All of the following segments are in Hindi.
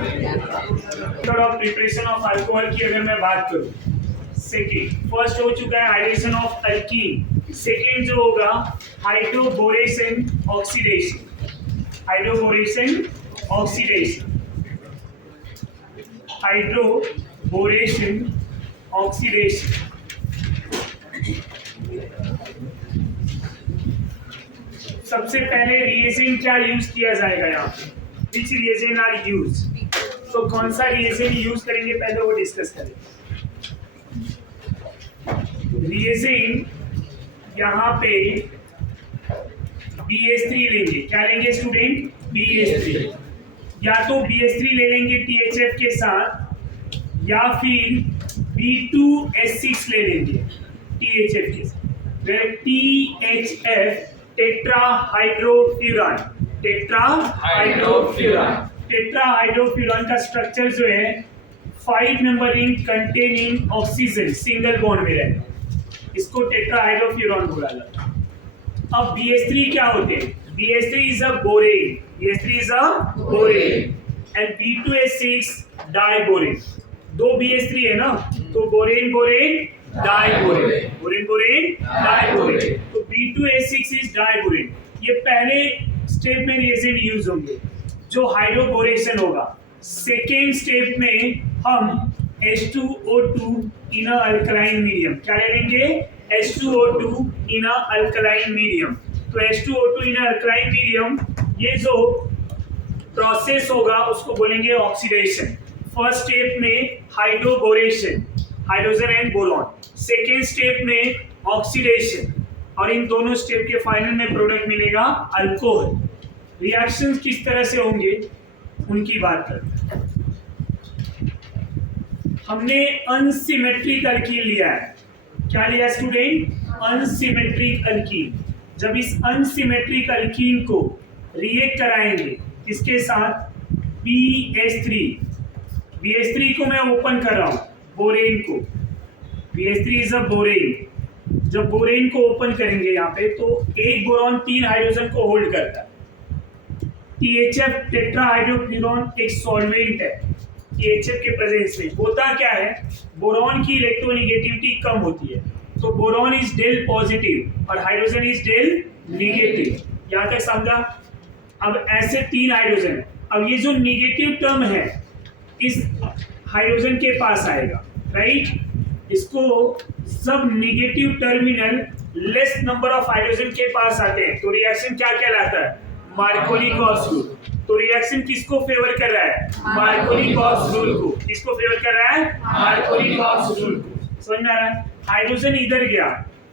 ऑफ प्रिपरेशन ऑफ अल्कोहल की अगर मैं बात करूं, सेकेंड फर्स्ट हो चुका है हाइड्रेशन ऑफ अल्कीन, सेकेंड जो होगा hydroboration oxidation, hydroboration oxidation, hydroboration oxidation. सबसे पहले रिएजेंट क्या यूज किया जाएगा यहाँ पे, विच रिएजेंट आर यूज, तो कौन सा रिएजेंट यूज करेंगे पहले वो डिस्कस करेंगे। रिएजेंट यहाँ पे BH3 लेंगे, क्या लेंगे स्टूडेंट, BH3, या तो BH3 ले लेंगे THF के साथ या फिर B2H6 ले लेंगे THF के साथ, THF टेट्राहाइड्रोफ्यूरान, टेट्राहाइड्रोफ्यूरान का स्ट्रक्चर जो है 5 number ring containing oxygen single bond में रहता है, इसको टेट्राहाइड्रोफ्यूरान बोला जाता है। अब BH3 क्या होते हैं, BH3 is a borane, BH3 is a borane and B2H6 diborane, दो BH3 है ना, तो borane borane diborane, borane borane diborane, तो B2H6 इज डाइबोरेन। ये पहले स्टेप में रिएजेंट यूज होंगे जो हाइड्रोबोरेशन होगा। सेकेंड स्टेप में हम H2O2 इन अ अल्कलाइन मीडियम, क्या ले लेंगे, H2O2 इन अ अल्कलाइन मीडियम, तो H2O2 इन अ अल्कलाइन मीडियम, ये जो प्रोसेस होगा उसको बोलेंगे ऑक्सीडेशन। फर्स्ट स्टेप में hydroboration, hydrogen and boron, second step में ऑक्सीडेशन, और इन दोनों स्टेप के फाइनल में प्रोडक्ट मिलेगा अल्कोहल। रिएक्शंस किस तरह से होंगे उनकी बात करते हैं। हमने अनसिमेट्रिक अल्कीन लिया है, क्या लिया स्टूडेंट, अनसिमेट्रिक अल्कीन। जब इस अनसिमेट्रिक अल्कीन को रिएक्ट कराएंगे इसके साथ BH3, BH3 को मैं ओपन कर रहा हूं, बोरेन को, BH3 इज अ बोरेन। जब बोरेन को ओपन करेंगे यहाँ पे तो एक बोरॉन 3 हाइड्रोजन को होल्ड करता है। THF टेट्राहाइड्रोफ्यूरॉन एक सॉल्वेंट है, THF के प्रेजेंस में होता क्या है, बोरॉन की इलेक्ट्रोनेगेटिविटी कम होती है, तो बोरॉन इज डेल पॉजिटिव और हाइड्रोजन इज डेल नेगेटिव, यहाँ तक समझा। अब ऐसे 3 हाइड्रोजन है, अब ये जो नेगेटिव टर्म है इस हाइड्रोजन के पास आएगा, राइट, इसको सब negative terminal less number of hydrogen के पास आते हैं, तो रिएक्शन क्या कहलाता है, मार्कोनी-कॉस रूल। तो रिएक्शन किसको फेवर कर रहा है, मार्कोनी-कॉस रूल को, किसको फेवर कर रहा है, मार्कोनी-कॉस रूल को। समझ में आ रहा है, हाइड्रोजन इधर गया,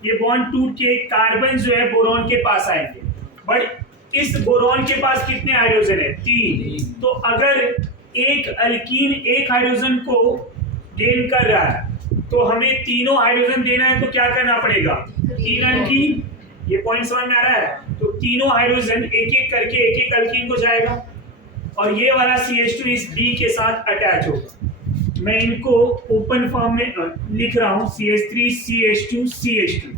ये बॉन्ड टूट के कार्बन जो है बोरॉन के पास आएंगे, बट इस बोरॉन के पास कितने हाइड्रोजन है, 3, तो अगर एक अल्कीन एक हाइड्रोजन को गेन कर रहा है तो हमें तीनों हाइड्रोजन देना है, तो क्या करना पड़ेगा, 3 अल्कीन, ये पॉइंट समझ में आ रहा है, तो तीनों हाइड्रोजन एक एक करके एक एक अल्कीन को जाएगा और ये वाला CH2 इस B के साथ अटैच होगा। मैं इनको ओपन फॉर्म में लिख रहा हूँ, CH3 CH2 CH2,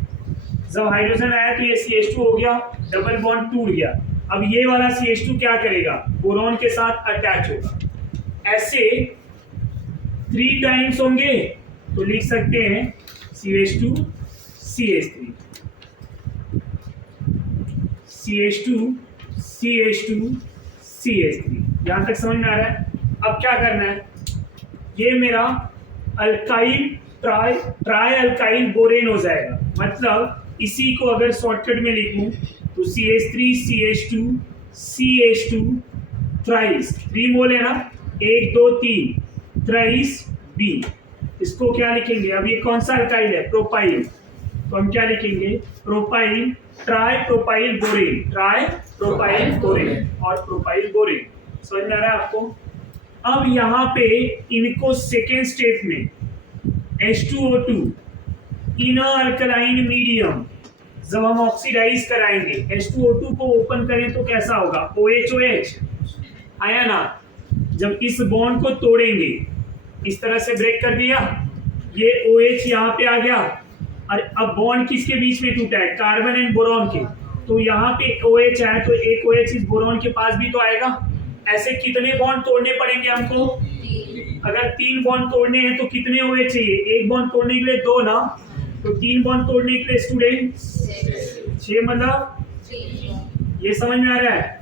जब हाइड्रोजन आया तो ये CH2 हो गया, डबल बॉन्ड टूट गया, अब ये वाला CH2 क्या करेगा, बोरॉन के साथ अटैच होगा। ऐसे 3 टाइम्स होंगे तो लिख सकते हैं CH2 CH3, CH2 CH2 CH3, यहां तक समझ में आ रहा है। अब क्या करना है, ये मेरा अल्काइल ट्राई अल्काइल बोरेन हो जाएगा, मतलब इसी को अगर शॉर्टकट में लिखूं तो CH3 CH2 CH2 ट्राइस, 3 मोल है ना, 1 2 3, ट्राइस B, इसको क्या लिखेंगे, अब ये कौन सा अल्काइल है, प्रोपाइल, तो हम क्या लिखेंगे, propyl try propyl borane, try propyl borane और प्रोपाइल बोरेन। समझ में आ रहा है आपको। अब यहाँ पे इनको सेकेंड स्टेप में H2O2 इन अल्कलाइन मीडियम जब हम ऑक्सीडाइज कराएंगे, H2O2 को ओपन करें तो कैसा होगा, OH आया ना, जब इस बॉन्ड को तोड़ेंगे, इस तरह से ब्रेक कर दिया, ये OH यहाँ पे आ गया, और अब बॉन्ड किसके बीच में टूटा है, कार्बन एंड बोरॉन के, तो यहाँ पे OH है तो एक OH इस बोरॉन के पास भी तो आएगा, ऐसे कितने बॉन्ड तोड़ने पड़ेंगे हमको? अगर 3 बॉन्ड तोड़ने हैं तो कितने हुए चाहिए? एक बॉन्ड तोड़ने के लिए 2 ना, तो 3 बॉन्ड तोड़ने के लिए स्टूडेंट 6, मतलब ये समझ में आ रहा है?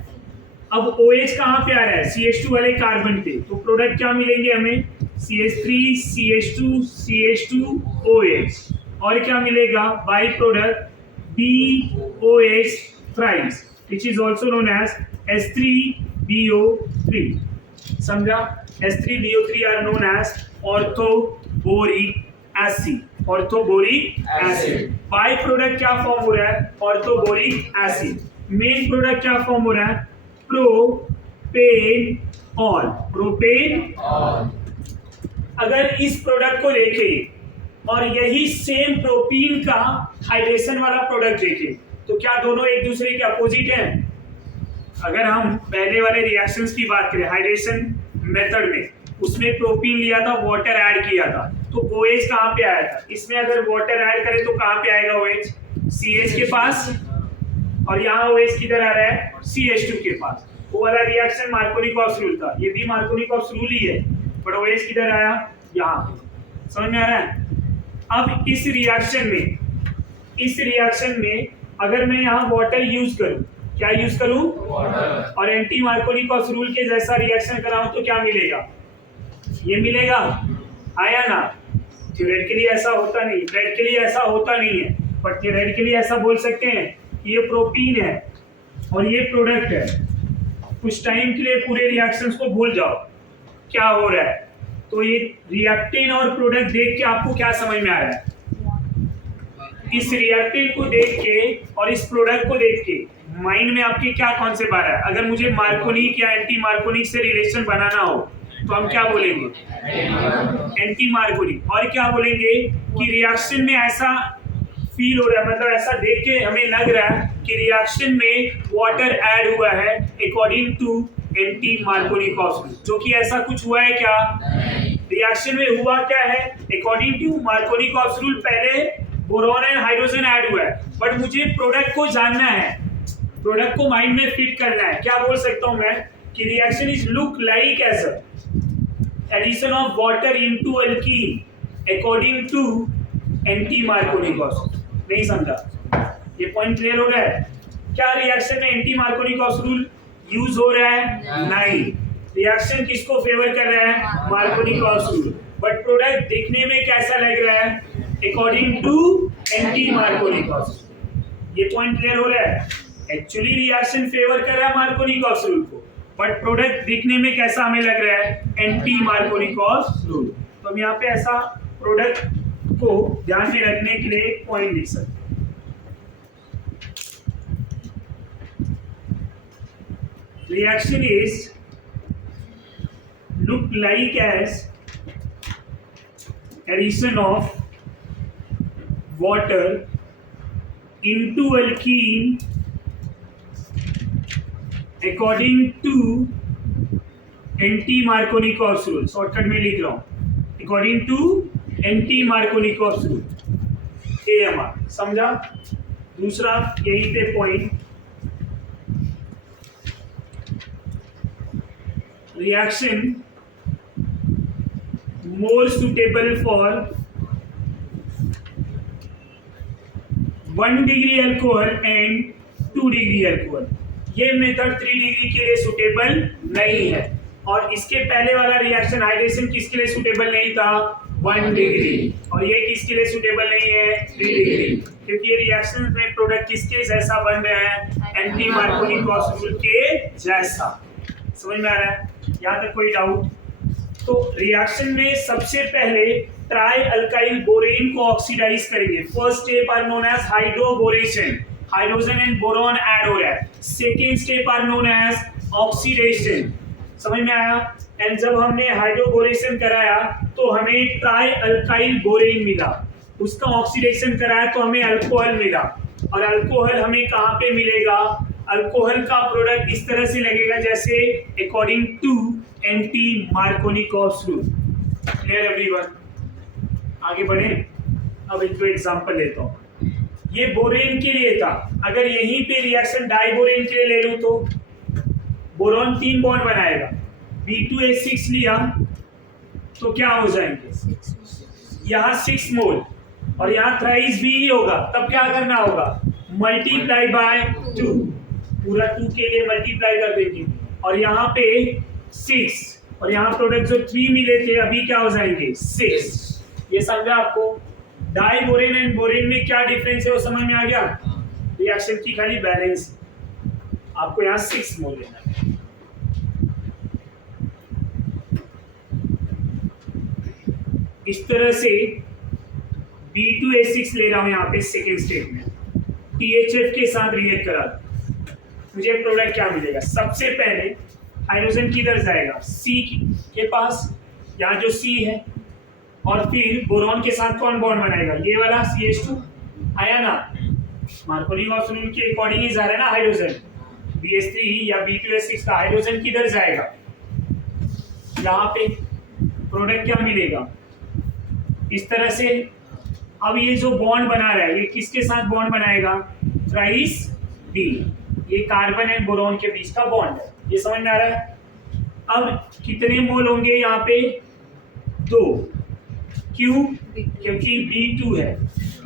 अब OH कहाँ पे आ रहा है? CH2 वाले कार्बन पे, तो प्रोडक्ट क्या मिलेंगे हमें? CH3 CH2 CH2 OH, और क्या मिलेगा? By product BOH thrice, which is also known as H3BO3. समझा? H3BO3 are known as orthoboric acid. Orthoboric acid. By product क्या फॉर्म हो रहा है? Orthoboric acid. मेन प्रोडक्ट क्या फॉर्म हो रहा है? प्रोपेनॉल। प्रोपेनॉल। अगर इस प्रोडक्ट को देखें और यही सेम प्रोपीन का हाइड्रेशन वाला प्रोडक्ट देखें, तो क्या दोनों एक दूसरे के अपोजिट हैं? अगर हम पहले वाले रिएक्शंस की बात करें हाइड्रेशन मेथड में, उसमें प्रोपीन लिया था, वाटर ऐड किया था, तो OH कहाँ पे आया था? इसमें अगर वाटर ऐड करें तो कहाँ पे आएगा OH? CH के पास, और यहाँ OH किधर आ रहा है? CH2 के पास। वो वाला रिएक्शन मार्कोनिकॉफ रूल था, ये भी मार्कोनिकॉफ रूल ही है, बट OH किधर आया? यहाँ। समझ में आ रहा है? अब इस रिएक्शन में अगर मैं यहाँ वाटर यूज करूँ, क्या यूज करूँ? वाटर, और एंटी मार्कोनिकॉफ रूल के जैसा रिएक्शन कराऊं तो क्या मिलेगा? ये मिलेगा, आया ना? थ्योरेटिकली ऐसा होता नहीं, प्रैक्टिकली ऐसा होता नहीं है, बट थ्योरेटिकली ऐसा बोल सकते हैं कि ये प्रोपीन है और ये प्रोडक्ट है। कुछ टाइम के लिए पूरे रिएक्शंस को भूल जाओ क्या हो रहा है। तो ये रिएक्टेंट और प्रोडक्ट देख के आपको क्या समझ में आ रहा है? इस रिएक्टेंट को देख के और इस प्रोडक्ट को देख के माइंड में आपके क्या कॉन्सेप्ट आ रहा है? अगर मुझे मार्कोनिक या एंटी मार्कोनिक से रिलेशन बनाना हो तो हम क्या बोलेंगे? Anti Markovnikov. और क्या बोलेंगे कि रिएक्शन में ऐसा फील हो रहा है, मतलब ऐसा देख के हमें लग रहा है कि रिएक्शन में वाटर ऐड हुआ है according to anti Markovnikov rule, जो कि ऐसा कुछ हुआ है क्या? रिएक्शन में हुआ क्या है? अकॉर्डिंग टू मार्कोनिकॉफ रूल पहले बोरॉन एंड हाइड्रोजन ऐड हुआ है, बट मुझे प्रोडक्ट को जानना है, प्रोडक्ट को माइंड में फिट करना है। क्या बोल सकता हूं मैं कि reaction is look like as addition of water into alkene according to anti Markovnikov. नहीं समझा? ये पॉइंट क्लियर हो रहा है? क्या रिएक्शन में एंटी मार्कोनिकॉफ रूल यूज हो रहा है? नहीं। रिएक्शन किसको फेवर कर रहा है? Markovnikov rule. बट प्रोडक्ट दिखने में कैसा लग रहा है? According to anti Markovnikov. ये पॉइंट क्लियर हो रहा है? एक्चुअली रिएक्शन फेवर कर रहा है मार्कोनिकॉफ रूल को, बट प्रोडक्ट दिखने में कैसा हमें लग रहा है? Anti Markovnikov rule. तो हम यहाँ पे ऐसा प्रोडक्ट को ध्यान में रखने के लिए एक पॉइंट लिख सकते हैं। Reaction is look like as addition of water into alkene according to anti-Markovnikov rule। Shortcut में लिख रहा हूं, according to anti-Markovnikov rule। AMR समझा? दूसरा यही पे point, reaction more suitable for 1 degree alcohol and 2 degree alcohol। ये मेथड 3 डिग्री के लिए सुटेबल नहीं है, और इसके पहले वाला रिएक्शन हाइड्रेशन किसके लिए सुटेबल नहीं था? 1 डिग्री। और ये किसके लिए सुटेबल नहीं है? 3 डिग्री, क्योंकि ये रिएक्शन में प्रोडक्ट किसके जैसा बन रहा है? एंटी मार्कोनिकॉफ रूल के जैसा। समझ में आ रहा है? यहाँ तक कोई डाउट? तो रिएक्शन में सबसे पहले ट्राई अल्काइल बोरेन को ऑक्सीडाइज करेंगे। First step are known as hydroboration, hydrogen and boron add हो रहा है। Second step are known as oxidation. समझ में आया? एंड जब हमने हाइड्रोबोरेशन कराया तो हमें ट्राई अल्काइल बोरेन मिला, उसका ऑक्सीडेशन कराया तो हमें अल्कोहल मिला, और अल्कोहल हमें कहाँ पे मिलेगा? अल्कोहल का प्रोडक्ट इस तरह से लगेगा जैसे according to anti Markovnikov rule. Clear everyone? आगे बढ़े। अब एक एग्जांपल लेता हूं। ये बोरेन के लिए था, अगर यहीं पे रिएक्शन डाइबोरेन के लिए ले लूं तो बोरॉन 3 बॉन्ड बनाएगा, B2H6 लिया तो क्या हो जाएंगे, यहाँ 6 मोल और यहाँ थ्राइस भी ही होगा, तब क्या करना होगा, मल्टीप्लाई बाय 2, पूरा 2 के लिए मल्टीप्लाई कर देंगे और यहाँ पे 6 और यहाँ प्रोडक्ट जो 3 मिले थे अभी क्या हो जाएंगे 6। ये समझा आपको। डाई बोरेन एंड बोरेन में क्या डिफरेंस है वो समझ में आ गया। रिएक्शन की खाली बैलेंस, आपको यहाँ 6 मोल लेना है। इस तरह से B2H6 ले रहा हूं यहाँ पे सेकेंड स्टेप में, THF के साथ रिएक्ट करा, मुझे प्रोडक्ट क्या मिलेगा। सबसे पहले हाइड्रोजन किधर जाएगा, C के पास, यहाँ जो C है, और फिर बोरॉन के साथ कौन बॉन्ड बनाएगा, ये वाला CH2 आया ना, मार्कोनी और सुनील के अकॉर्डिंग ही जा रहा है ना हाइड्रोजन, BH3 या B2H6 का हाइड्रोजन किधर जाएगा, यहाँ पे प्रोडक्ट क्या मिलेगा इस तरह से। अब ये जो बॉन्ड बना रहा है ये किसके साथ बॉन्ड बनाएगा, थ्राइस B, ये कार्बन एंड बोरॉन के बीच का बॉन्ड है, ये समझ में आ रहा है। अब कितने मोल होंगे यहाँ पे, 2, क्यों, क्योंकि B2 है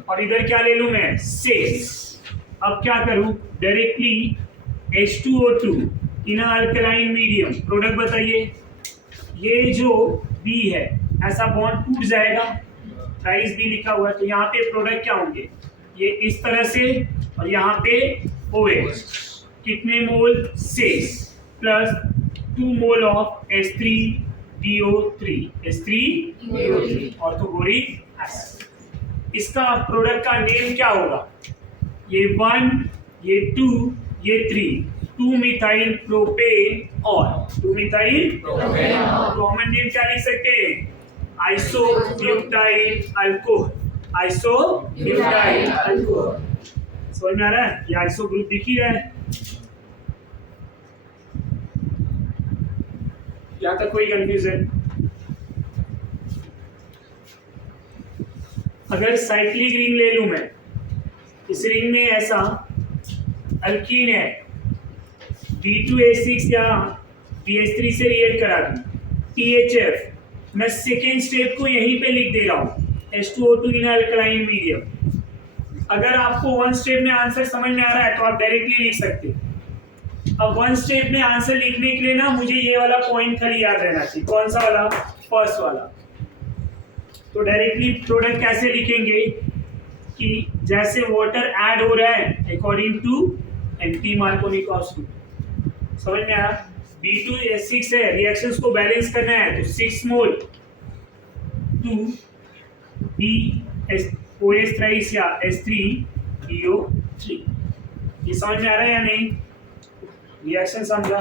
और इधर क्या ले लूं मैं 6। अब क्या करूं, directly H2O2 in alkaline medium, product बताइए, ये जो B है ऐसा बॉन्ड टूट जाएगा, थ्राइस B लिखा हुआ है, तो यहाँ पे प्रोडक्ट क्या होंगे, ये इस तरह से, और यहाँ पे OH, कितने mole 6 plus 2 mole of H3DO3, H3DO3 orthoboric acid. इसका प्रोडक्ट का नेम क्या होगा, ये 1, ये 2, ये 3, 2 मिथाइल प्रोपेन और 2 मिथाइल कॉमन नेम क्या लिख सकते हैं, आइसोब्यूटाइल अल्कोहल, आइसोब्यूटाइल अल्कोहल। समझ में आ रहा है, ये आइसो ग्रुप दिख ही रहा है, यहाँ तक कोई कंफ्यूजन। अगर साइक्लिक रिंग ले लूं मैं, इस रिंग में ऐसा अल्कीन है, B2H6 या BH3 से रिएक्ट करा दूं, THF, मैं सेकेंड स्टेप को यहीं पे लिख दे रहा हूं, H2O2 इन अल्कलाइन मीडियम। अगर आपको वन स्टेप में आंसर समझ में आ रहा है तो आप डायरेक्टली लिख सकते हैं। अब वन स्टेप में आंसर लिखने के लिए ना मुझे ये वाला पॉइंट खाली याद रहना चाहिए, कौन सा वाला, फर्स्ट वाला। तो डायरेक्टली प्रोडक्ट कैसे लिखेंगे कि जैसे वाटर ऐड हो रहा है अकॉर्डिंग टू एंटी मार्कोनी ऑसिड, समझ में आया। B2H6 है, रिएक्शंस को बैलेंस करना है तो 6 मोल 2 OH थ्राइस या H3DO3। ये समझ में आ रहा है या नहीं, रिएक्शन समझा।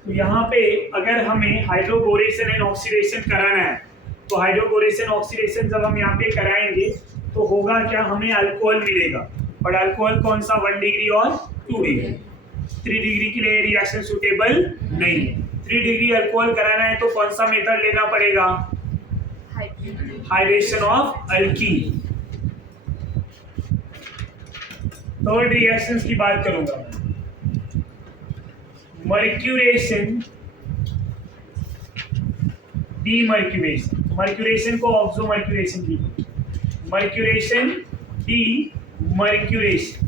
तो यहाँ पे अगर हमें हाइड्रोबोरेशन एंड ऑक्सीडेशन कराना है तो हाइड्रोबोरेशन ऑक्सीडेशन जब हम यहाँ पे कराएंगे तो होगा क्या, हमें अल्कोहल मिलेगा, और अल्कोहल कौन सा, 1 डिग्री और 2 डिग्री। 3 डिग्री के लिए रिएक्शन सुटेबल नहीं है। 3 डिग्री अल्कोहल कराना है तो कौन सा मेथड लेना पड़ेगा, hydration of alkyne. Third reactions की बात करूंगा, मर्क्यूरेशन, डीमर्क्यूरेशन, मर्क्यूरेशन को ऑक्सो मर्क्यूरेशन की, मर्क्यूरेशन डीमर्क्यूरेशन,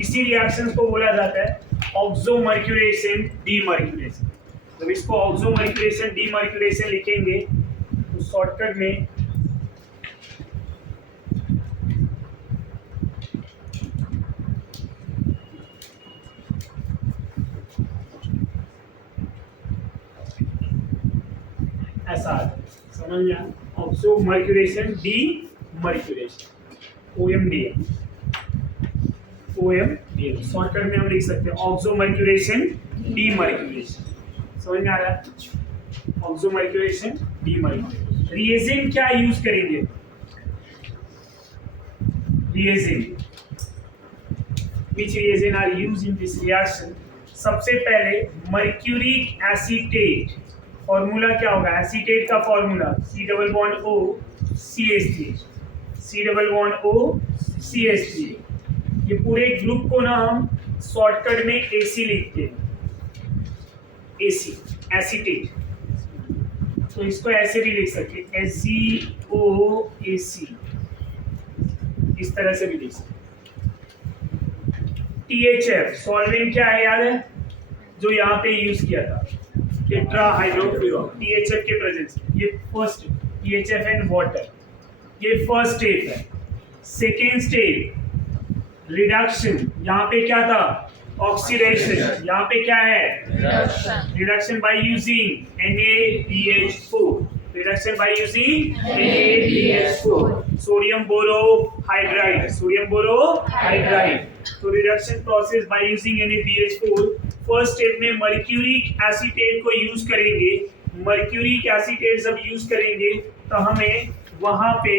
इसी रिएक्शन को बोला जाता है ऑक्सो मर्क्यूरेशन डीमर्क्यूरेशन। जब इसको ऑक्सो मर्क्यूरेशन डीमर्क्यूरेशन लिखेंगे तो शॉर्टकट में ऐसा समझ में, oxo mercuration demercuration, OMDM, OMDM shortcut में हम लिख सकते हैं ऑक्सो मर्क्यूरेशन डीमर्क्यूरेशन। समझ में आ रहा है, ऑक्सो मर्क्यूरेशन डीमर्क्यूरेशन। रिएजेंट क्या यूज करेंगे, reagent, which reagent are used in this reaction। सबसे पहले मर्क्यूरिक एसीटेट, फॉर्मूला क्या होगा, एसीटेट का formula C double bond O CH3, C double bond O CH3। ये पूरे ग्रुप को ना हम शॉर्टकट में AC लिखते हैं, AC एसीटेट। तो इसको ऐसे भी लिख सकते हैं HCOAC, इस तरह से भी लिख सकते हैं। THF सॉल्वेंट क्या है याद है, जो यहाँ पे यूज किया था, टेट्राहाइड्रोफ्लोरो। THF के प्रेजेंस, ये फर्स्ट THF एंड वाटर, ये फर्स्ट स्टेप है। सेकेंड स्टेप रिडक्शन, यहाँ पे क्या था, ऑक्सीडेशन, यहाँ पे क्या है, reduction by using NaBH4, reduction by using NaBH4, sodium borohydride, sodium borohydride. तो reduction process by using NaBH4। First step में मर्क्यूरिक एसीटेट को यूज करेंगे। मर्क्यूरिक एसीटेट जब यूज करेंगे तो हमें वहां पे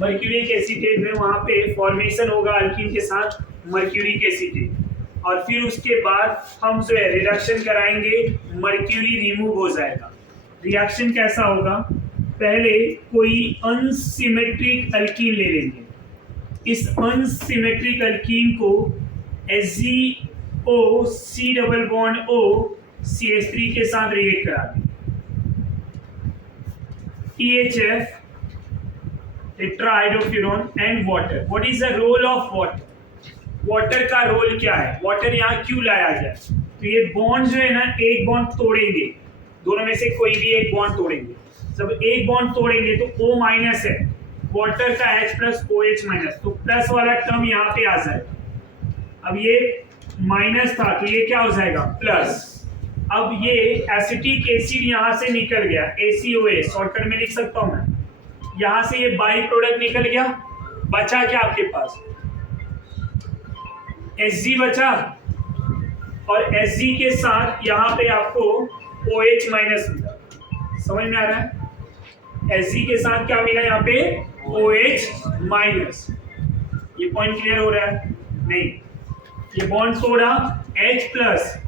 मर्क्यूरिक एसीटेट में वहां पे फॉर्मेशन होगा अल्कीन के साथ मर्क्यूरिक एसीटेट, और फिर उसके बाद हम जो है रिडक्शन कराएंगे, मर्क्यूरी रिमूव हो जाएगा। रिएक्शन कैसा होगा, पहले कोई अनसिमेट्रिक अल्कीन ले लेंगे, इस अनसिमेट्रिक अल्कीन को HgO C double bond O CH3 के साथ रिएक्ट करा दें। THF tetrahydrofuran and water. What is the role of water, water का रोल क्या है, वाटर यहाँ क्यों लाया गया, तो ये बॉन्ड जो है ना, एक बॉन्ड तोड़ेंगे, दोनों में से कोई भी एक बॉन्ड तोड़ेंगे। जब एक बॉन्ड तोड़ेंगे तो O माइनस है, वाटर का H प्लस OH माइनस, तो प्लस वाला टर्म यहाँ पे आ जाएगा। अब ये माइनस था तो ये क्या हो जाएगा, प्लस। अब ये एसिटिक एसिड यहाँ से निकल गया, ACOA शॉर्टकट में लिख सकता हूँ मैं, यहाँ से ये बाई प्रोडक्ट निकल गया, बचा क्या आपके पास, Hg बचा, और Hg के साथ यहाँ पे आपको OH माइनस मिला। समझ में आ रहा है, Hg के साथ क्या मिला यहाँ पे, OH माइनस। ये पॉइंट क्लियर हो रहा है, नहीं, ये बॉन्ड तोड़ा, H प्लस,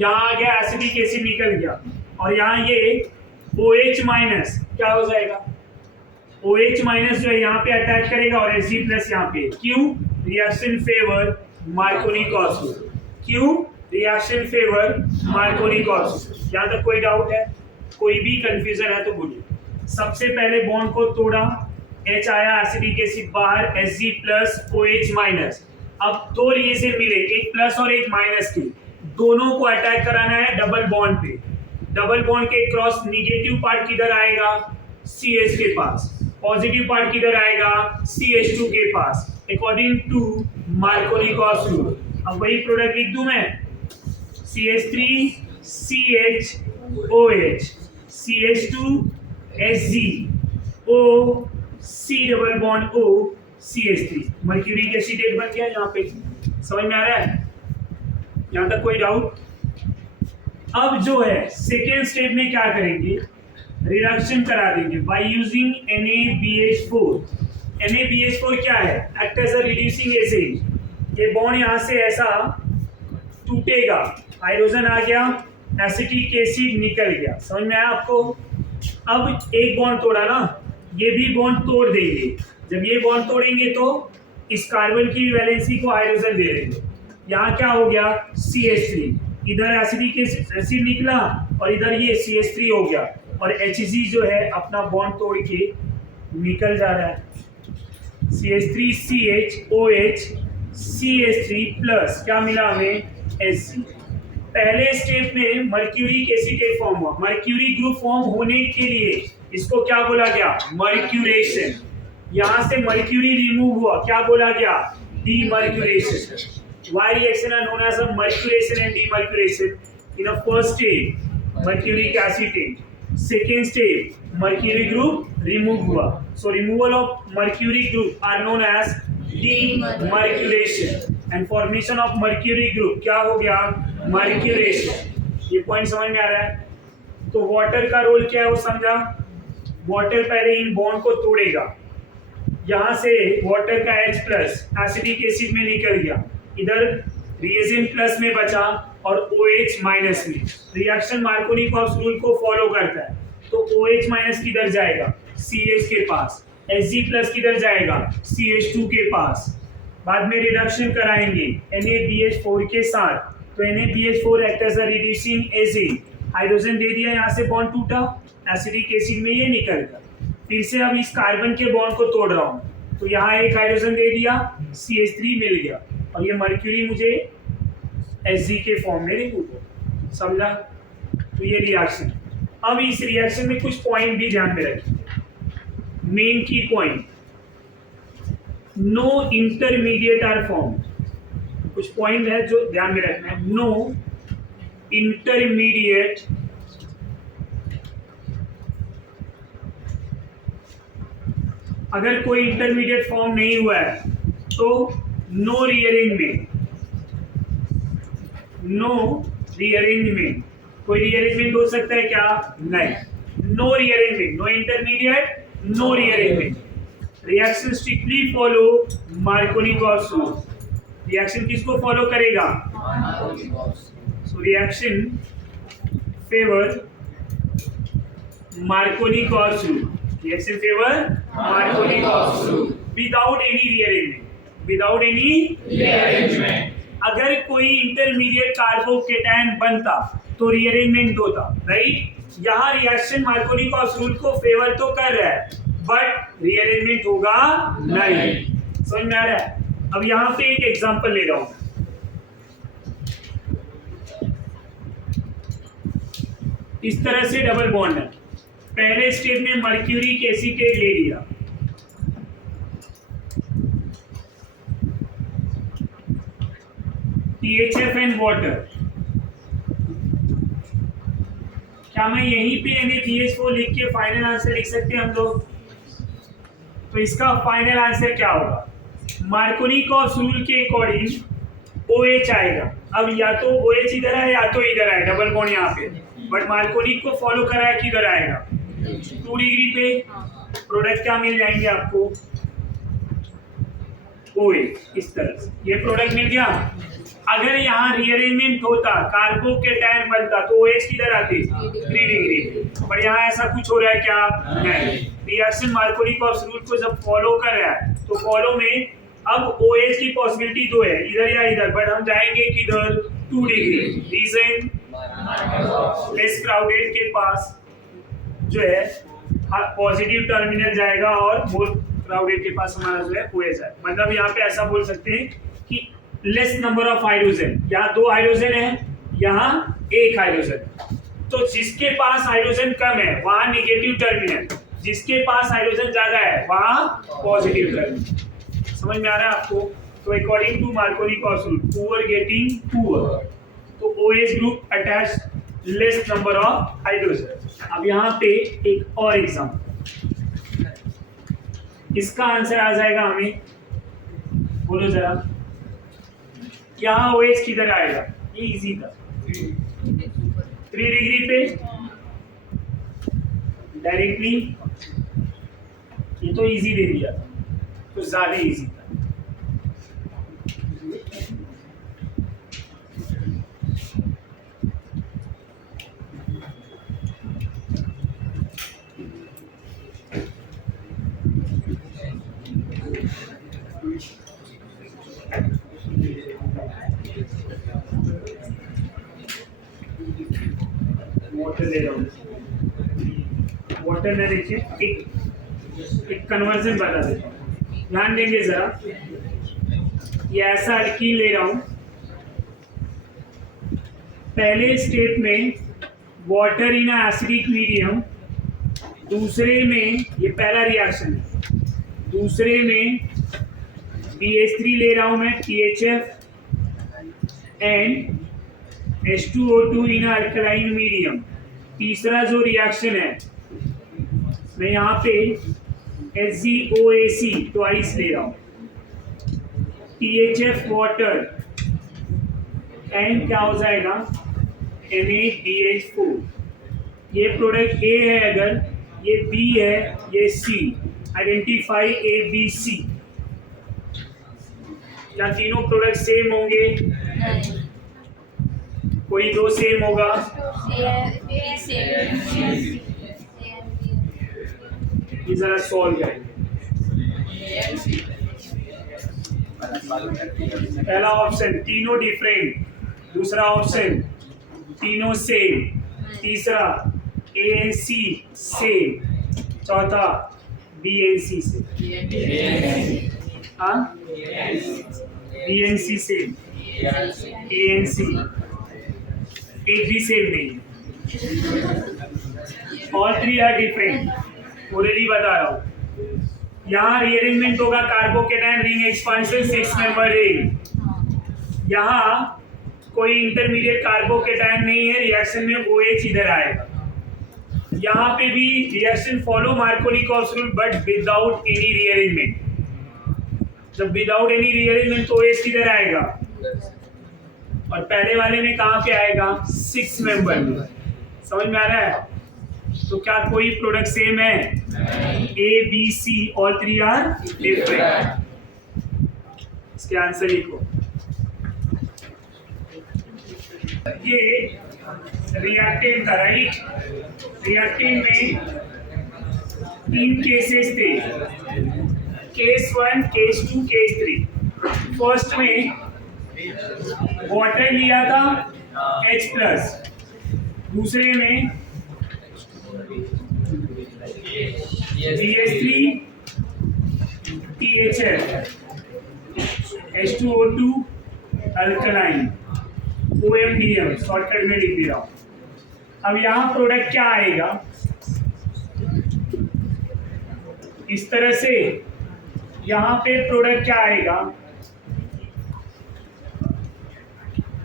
यहाँ आ गया एसिडिक एसिड निकल गया, और यहाँ ये OH माइनस क्या हो जाएगा, OH माइनस जो है यहाँ पे अटैक करेगा, और Hg प्लस यहाँ पे, क्यों, रिएक्शन फेवर मार्कोनिक ऑक्साइड, क्यों, रिएक्शन फेवर मार्कोनिक ऑक्साइड। यहाँ तक कोई डाउट है, कोई भी कंफ्यूजन है तो बोलिए। सबसे पहले बॉन्ड को तोड़ा, H आया, एसिडिक एसिड बाहर, Hg प्लस OH माइनस। अब दो रिएक्शन मिले, एक प्लस और एक माइनस के, दोनों को अटैक कराना है डबल बॉन्ड पे। डबल बॉन्ड के क्रॉस निगेटिव पार्ट किधर आएगा, CH के पास, पॉजिटिव पार्ट किधर आएगा, CH2 के पास, अकॉर्डिंग टू मार्कोनिक रूल। अब वही प्रोडक्ट लिख दूं मैं, CH3 CHOH CH2 Hg O C double bond O CH3, mercuric acetate बन गया यहाँ पे। समझ में आ रहा है, यहाँ तक कोई डाउट। अब जो है सेकेंड स्टेप में क्या करेंगे, रिडक्शन करा देंगे बाय यूजिंग NaBH4। NaBH4 क्या है, act as a reducing acid. ये बॉन्ड यहाँ से ऐसा टूटेगा, हाइड्रोजन आ गया, एसिटिक एसिड निकल गया। समझ में आया आपको। अब एक बॉन्ड तोड़ा ना, ये भी बॉन्ड तोड़ देंगे। जब ये बॉन्ड तोड़ेंगे तो इस कार्बन की वैलेंसी को हाइड्रोजन दे देंगे। यहाँ क्या हो गया, CH3, इधर एसिडिक एसिड निकला और इधर ये CH3 हो गया, और Hg जो है अपना बॉन्ड तोड़ के निकल जा रहा है। CH3 CHOH CH3 प्लस क्या मिला हमें, Hg। पहले स्टेप में मर्क्यूरिक एसीटेट फॉर्म हुआ। मर्क्यूरी ग्रुप फॉर्म होने के लिए इसको क्या बोला गया, मर्क्यूरेशन। यहां से मर्क्यूरी रिमूव हुआ, क्या बोला गया, demercuration. Why reaction are known as a mercuration and demercuration? In a first stage, mercuric acetate. Second stage, mercury group remove हुआ. So removal of mercury group are known as demercuration. And formation of mercury group क्या हो गया, mercuration. ये पॉइंट समझ में आ रहा है। तो वाटर का रोल क्या है वो समझा। वाटर पहले इन बॉन्ड को तोड़ेगा, यहाँ से वाटर का H प्लस एसिडिक एसिड में निकल गया, इधर रिएजेंट प्लस में बचा और OH माइनस में। रिएक्शन मार्कोनिक रूल को फॉलो करता है, तो OH माइनस किधर जाएगा, CH के पास, Hg+ किधर जाएगा, CH2 के पास। बाद में रिडक्शन कराएंगे NaBH4 के साथ, तो NaBH4 act as a reducing agent, hydrogen दे दिया, यहाँ से बॉन्ड टूटा, एसिडिक एसिड में ये निकल गया। फिर से अब इस कार्बन के बॉन्ड को तोड़ रहा हूँ, तो यहाँ एक हाइड्रोजन दे दिया, CH3 मिल गया, और ये मर्क्यूरी मुझे Hg के फॉर्म में लिखूंगा, समझा। तो ये रिएक्शन। अब इस रिएक्शन में कुछ पॉइंट भी ध्यान में रखिए, main key point, no intermediate are form. कुछ पॉइंट है जो ध्यान में रखना है, नो इंटरमीडिएट अगर कोई इंटरमीडिएट फॉर्म नहीं हुआ है तो नो रीअरेंजमेंट, नो रीअरेंजमेंट। कोई रीअरेंजमेंट हो सकता है क्या, नहीं, no rearrangement, no intermediate, no rearrangement. Reaction strictly follow Markovnikov rule. Reaction किसको फॉलो करेगा, so reaction favour Markovnikov rule, reaction favour Markovnikov rule without any rearrangement, without any rearrangement. अगर कोई इंटरमीडिएट कार्बोकेटायन बनता तो रीअरेंजमेंट होता, राइट। यहाँ रिएक्शन मार्कोनिकॉफ रूल को फेवर तो कर रहा है, बट रीअरेंजमेंट होगा नहीं। समझ में आ रहा है। अब यहाँ पे एक एग्जांपल ले रहा हूं, इस तरह से डबल बॉन्ड है, पहले स्टेप में मर्क्यूरिक एसीटेट ले लिया, THF एंड वाटर। क्या मैं यहीं पे NaBH4 लिख के फाइनल आंसर लिख सकते हैं हम लोग? तो इसका फाइनल आंसर क्या होगा, मार्कोनिकॉफ रूल के अकॉर्डिंग OH आएगा। अब या तो OH इधर है या तो इधर है, डबल बॉन्ड यहाँ पे, बट मार्कोनिक को फॉलो करा है किधर आएगा, 2 डिग्री पे। प्रोडक्ट क्या मिल जाएंगे आपको, OH, इस तरह से ये प्रोडक्ट मिल गया। अगर यहाँ रीअरेंजमेंट होता, कार्बोकेटायन बनता, तो OH किधर आती, 3 डिग्री पे, पर यहाँ ऐसा कुछ हो रहा है क्या, नहीं। रिएक्शन मार्कोनिकॉफ रूल को जब फॉलो कर रहा है तो फॉलो में अब OH की पॉसिबिलिटी 2 है, इधर या इधर, बट हम जाएंगे किधर, 2 डिग्री। रीजन, लेस क्राउडेड के पास जो है पॉजिटिव टर्मिनल जाएगा और मोर क्राउडेड के पास हमारा जो है OH है। मतलब यहाँ पे ऐसा बोल सकते हैं कि लेस नंबर ऑफ हाइड्रोजन, यहाँ 2 हाइड्रोजन है, यहाँ 1 हाइड्रोजन। तो जिसके पास हाइड्रोजन कम है वहां निगेटिव टर्मिनल, जिसके पास हाइड्रोजन ज्यादा है वहां पॉजिटिव टर्मिनल। समझ में आ रहा है आपको। तो according to Markovnikov rule, poor getting poor, तो OH group attach less number of hydrogen. अब यहाँ पे एक और एग्जांपल, इसका आंसर आ जाएगा हमें, बोलो जरा, यहाँ OH किधर आएगा, ये इजी था, 3 डिग्री पे डायरेक्टली, ये तो इजी दे दिया, तो ज्यादा इजी था। वाटर ले रहा हूँ, वाटर में देखिए एक कन्वर्जन बता देता हूँ, ध्यान देंगे जरा। ये ऐसा अल्कीन ले रहा हूँ, पहले स्टेप में वाटर इन एसिडिक मीडियम, दूसरे में, ये पहला रिएक्शन है, दूसरे में BH3 ले रहा हूँ मैं, THF and H2O2 in alkaline medium. तीसरा जो रिएक्शन है मैं यहाँ पे HgOAC ट्वाइस ले रहा हूँ, THF वाटर एंड क्या हो जाएगा, NaBH4। ये प्रोडक्ट A है, अगर ये B है, ये C, आइडेंटिफाई ABC। क्या तीनों प्रोडक्ट सेम होंगे? कोई 2 सेम होगा, ये जरा सॉल्व करेंगे। पहला ऑप्शन तीनों डिफरेंट, दूसरा ऑप्शन तीनों सेम, तीसरा ए एन सी सेम, चौथा बी एन सी से, हाँ B and C same, A and C एक भी सेम नहीं, all three are different. Already बता रहा हूँ, यहाँ रीअरेंजमेंट होगा carbocation ring expansion 6 member ring. यहाँ कोई इंटरमीडिएट कार्बोकेटायन नहीं है, रिएक्शन में OH इधर आएगा। यहाँ पे भी reaction follow Markovnikov rule but without any rearrangement. जब विदाउट एनी रीअरेंजमेंट तो OH किधर आएगा, और पहले वाले में कहाँ पे आएगा, 6 मेंबर में। समझ में आ रहा है? तो क्या कोई प्रोडक्ट सेम है? A, B, C all three are different. इसके आंसर लिखो। ये रिएक्टेंट था, राइट? रिएक्टेंट में 3 केसेस थे, केस 1, केस 2, केस 3। फर्स्ट में वाटर लिया था H+, दूसरे में BH3 THF H2O2 alkaline OMDM, shortcut में लिख दे रहा हूं। अब यहाँ प्रोडक्ट क्या आएगा, इस तरह से यहाँ पे प्रोडक्ट क्या आएगा,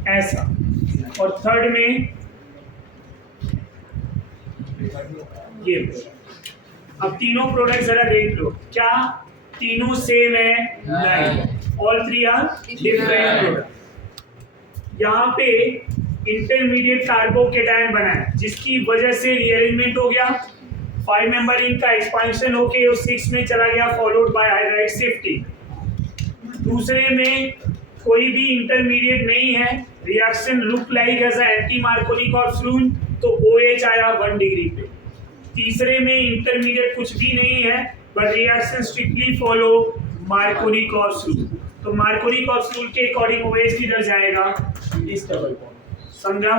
ऐसा। और थर्ड में ये। अब तीनों प्रोडक्ट जरा देख लो, क्या तीनों सेम है? नहीं, all three are different product. यहाँ पे इंटरमीडिएट कार्बोकेटायन बना है, जिसकी वजह से रीअरेंजमेंट हो गया, 5 मेंबर रिंग का एक्सपांशन होके वो 6 में चला गया, फॉलोड बाय हाइड्राइड शिफ्टिंग। दूसरे में कोई भी इंटरमीडिएट नहीं है, reaction look like as anti Markovnikov rule, तो OH आया 1 डिग्री पे। तीसरे में इंटरमीडिएट कुछ भी नहीं है, but reaction strictly follow Markovnikov rule, तो मार्कोनिकॉफ रूल के अकॉर्डिंग OH किधर जाएगा, इस डबल बॉन्ड। समझा?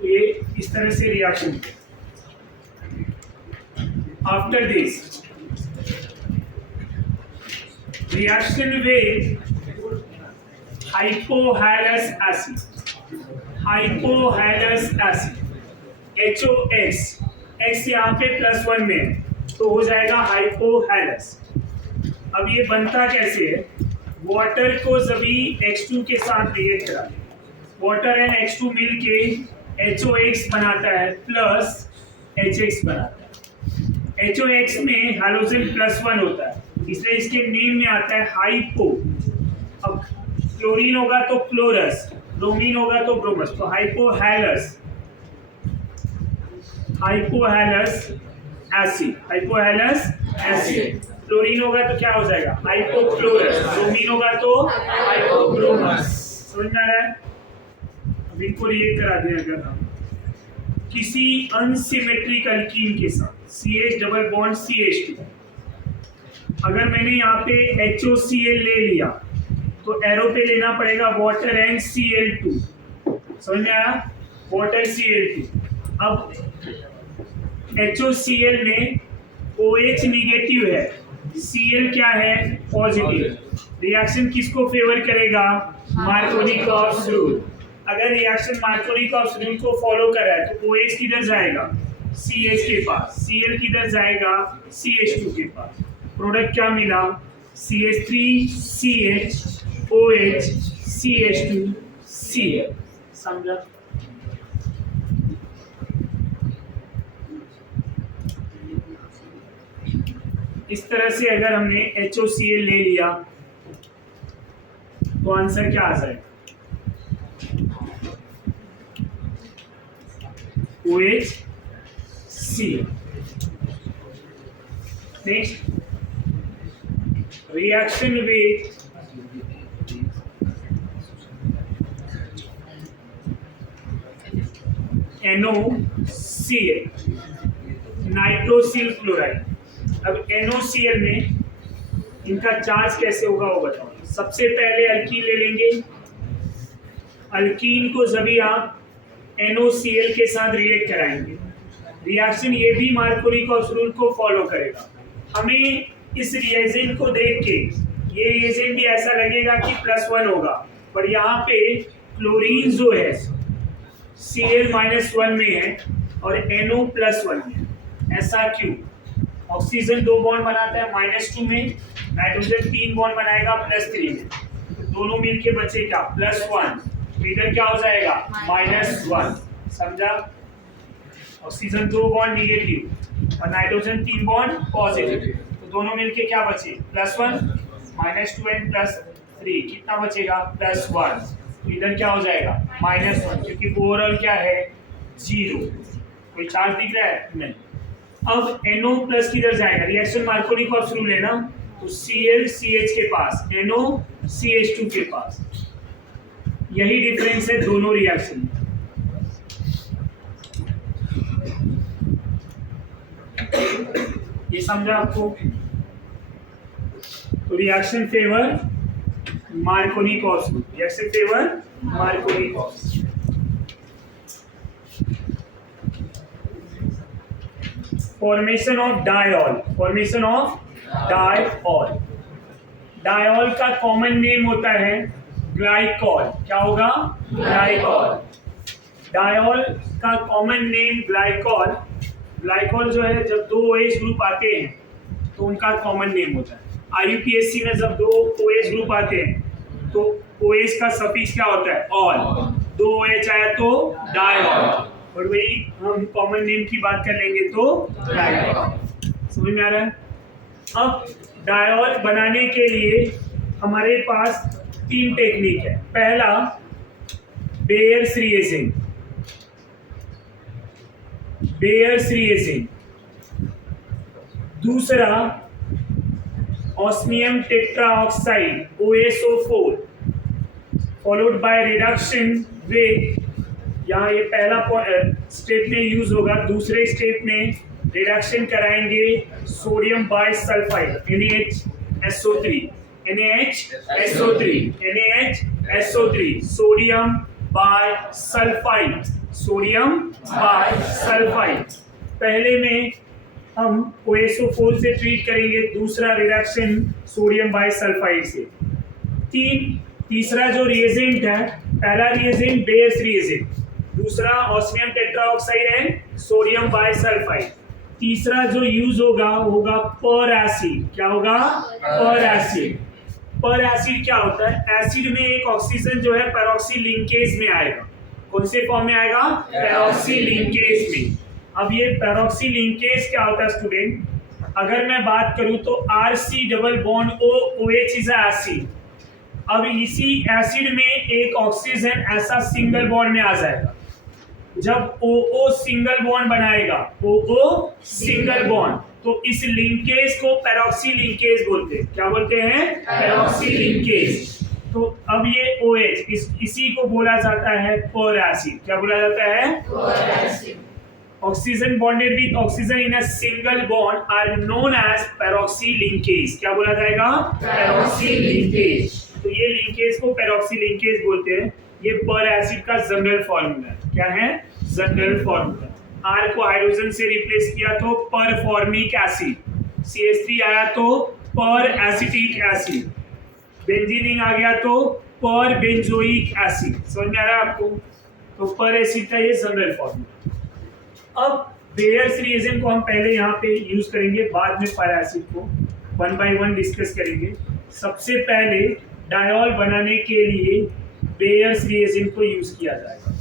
तो ये इस तरह से reaction. After this reaction with hypohalous acid, hypohalous acid HOX, X यहाँ पे +1 में है, तो हो जाएगा हाइपोहैलस। अब ये बनता कैसे है, वाटर को सभी H2 के साथ रिएक्ट करा, वाटर एंड H2 मिलके HOX बनाता है प्लस HX बनाता है। HOX में हाइड्रोजन +1 होता है, इसलिए इसके नेम में आता है हाइपो। अब क्लोरीन होगा तो क्लोरस, ब्रोमीन होगा तो ब्रोमस, तो हाइपोहैलस, हाइपोहैलस एसिड, हाइपोहैलस एसिड। क्लोरीन होगा तो क्या हो जाएगा, हाइपोक्लोरस, ब्रोमीन होगा तो हाइपोब्रोमस। समझ में आ रहा है? अब इनको रिएक्ट करा दें अगर हम किसी अनसिमेट्रिक अल्कीन के साथ, CH डबल बॉन्ड CH2, अगर मैंने यहाँ पे HOCl ले लिया तो एरो पे लेना पड़ेगा वाटर एंड Cl2। समझ में आया? Water Cl2। अब HOCl में OH निगेटिव है, Cl क्या है, पॉजिटिव। रिएक्शन किसको फेवर करेगा, मार्कोनिकॉफ रूल। अगर रिएक्शन मार्कोनिकॉफ रूल को फॉलो कर रहा है तो OH किधर जाएगा, CH के पास, Cl किधर जाएगा, CH2 के पास। प्रोडक्ट क्या मिला, CH3 CH OH CH2 Cl। समझा? इस तरह से अगर हमने HOCl ले लिया तो आंसर क्या आ जाएगा, OH Cl। Next, reaction with NOCl, nitrosyl chloride. अब NOCl में इनका चार्ज कैसे होगा वो बताओ। सबसे पहले अल्कीन ले लेंगे। अल्कीन को जब भी आप NOCl के साथ रिएक्ट कराएंगे, रिएक्शन ये भी मार्कोनी-कॉप्स रूल को फॉलो करेगा। हमें इस रिएजेंट को देख के ये रिएजेंट भी ऐसा लगेगा कि +1 होगा, पर यहाँ पे क्लोरीन जो है Cl-1 में है और NO+1 में। ऐसा क्यों? ऑक्सीजन 2 बॉन्ड बनाता है -2 में, नाइट्रोजन 3 बॉन्ड बनाएगा +3 में, तो दोनों मिलके बचेगा +1, तो इधर क्या हो जाएगा -1। समझा? ऑक्सीजन 2 बॉन्ड निगेटिव और नाइट्रोजन 3 बॉन्ड पॉजिटिव, तो दोनों मिलके क्या बचे +1, -2 एंड +3 कितना बचेगा +1, तो इधर क्या हो जाएगा -1, क्योंकि ओवरऑल क्या है 0। कोई चार्ज दिख रहा है? नहीं। अब NO+ किधर जाएगा? रिएक्शन मार्कोनी-कॉप्स रूल है ना, तो Cl CH के पास, NO CH2 के पास। यही डिफरेंस है दोनों रिएक्शन में। ये समझा आपको? तो reaction favour Markovnikov-cops rule, reaction favour Markovnikov-cops. Formation of dial, formation of dial. Dial का कॉमन नेम होता है ग्लाइकॉल। क्या होगा? ग्लाइकॉल। डायॉल का कॉमन नेम ग्लाइकॉल। ग्लाइकॉल जो है जब 2 OH ग्रुप आते हैं तो उनका कॉमन नेम होता है। IUPAC में जब 2 OH ग्रुप आते हैं तो OH का सफिक्स क्या होता है? ऑल। 2 OH आया तो डायॉल, और वही हम कॉमन नेम की बात कर लेंगे तो डायॉल। समझ में आ रहा है? अब डायॉल बनाने के लिए हमारे पास 3 टेक्निक है। पहला बेयर्स रिएजेंट, बेयर्स रिएजेंट। दूसरा osmium tetroxide OSO4 followed by reduction with, यहाँ ये पहला स्टेप में यूज होगा, दूसरे स्टेप में रिडक्शन कराएंगे sodium bisulphide NaHSO3, NaHSO3, NaHSO3, sodium bisulphide, sodium bisulphide. पहले में हम OSO4 से ट्रीट करेंगे, दूसरा रिडक्शन सोडियम बाइसल्फाइड से। तीसरा जो रिएजेंट है, पहला रिएजेंट बेयर्स रिएजेंट, दूसरा osmium tetroxide and sodium bisulphide. तीसरा जो यूज होगा पर एसिड। क्या होगा? पर एसिड। पर एसिड क्या होता है? एसिड में एक ऑक्सीजन जो है पैरोक्सी लिंकेज में आएगा। कौन से फॉर्म में आएगा? पैरोक्सी लिंकेज में। अब ये पैरोक्सी लिंकेज क्या होता है स्टूडेंट? अगर मैं बात करूं तो RC double bond OH is acid. अब इसी एसिड में एक ऑक्सीजन ऐसा सिंगल बॉन्ड में आ जाएगा। जब OO सिंगल बॉन्ड बनाएगा, OO सिंगल बॉन्ड, तो इस लिंकेज को पैरोक्सी लिंकेज बोलते हैं। क्या बोलते हैं? पैरोक्सी लिंकेज। तो अब ये OH इसी को बोला जाता है पर एसिड। क्या बोला जाता है? पर acid. Oxygen bonded with oxygen in a single bond are known as peroxy linkage. क्या बोला जाएगा? Peroxy linkage. तो ये लिंकेज को पैरोक्सी लिंकेज बोलते हैं। ये पर एसिड का जनरल फॉर्मूला है। क्या है? General formula. R को हाइड्रोजन से रिप्लेस किया तो पर फॉर्मिक एसिड, CH3 आया तो पर एसिटिक एसिड, बेंजीनिंग आ गया तो पर बेंजोइक एसिड। समझ में आ रहा है आपको? तो पर एसिड का ये जनरल फॉर्मूला। अब बेयर्स रिएजेंट को हम पहले यहाँ पे यूज करेंगे, बाद में पर एसिड को 1 by 1 डिस्कस करेंगे। सबसे पहले डायॉल बनाने के लिए बेयर्स रिएजेंट को यूज किया जाएगा।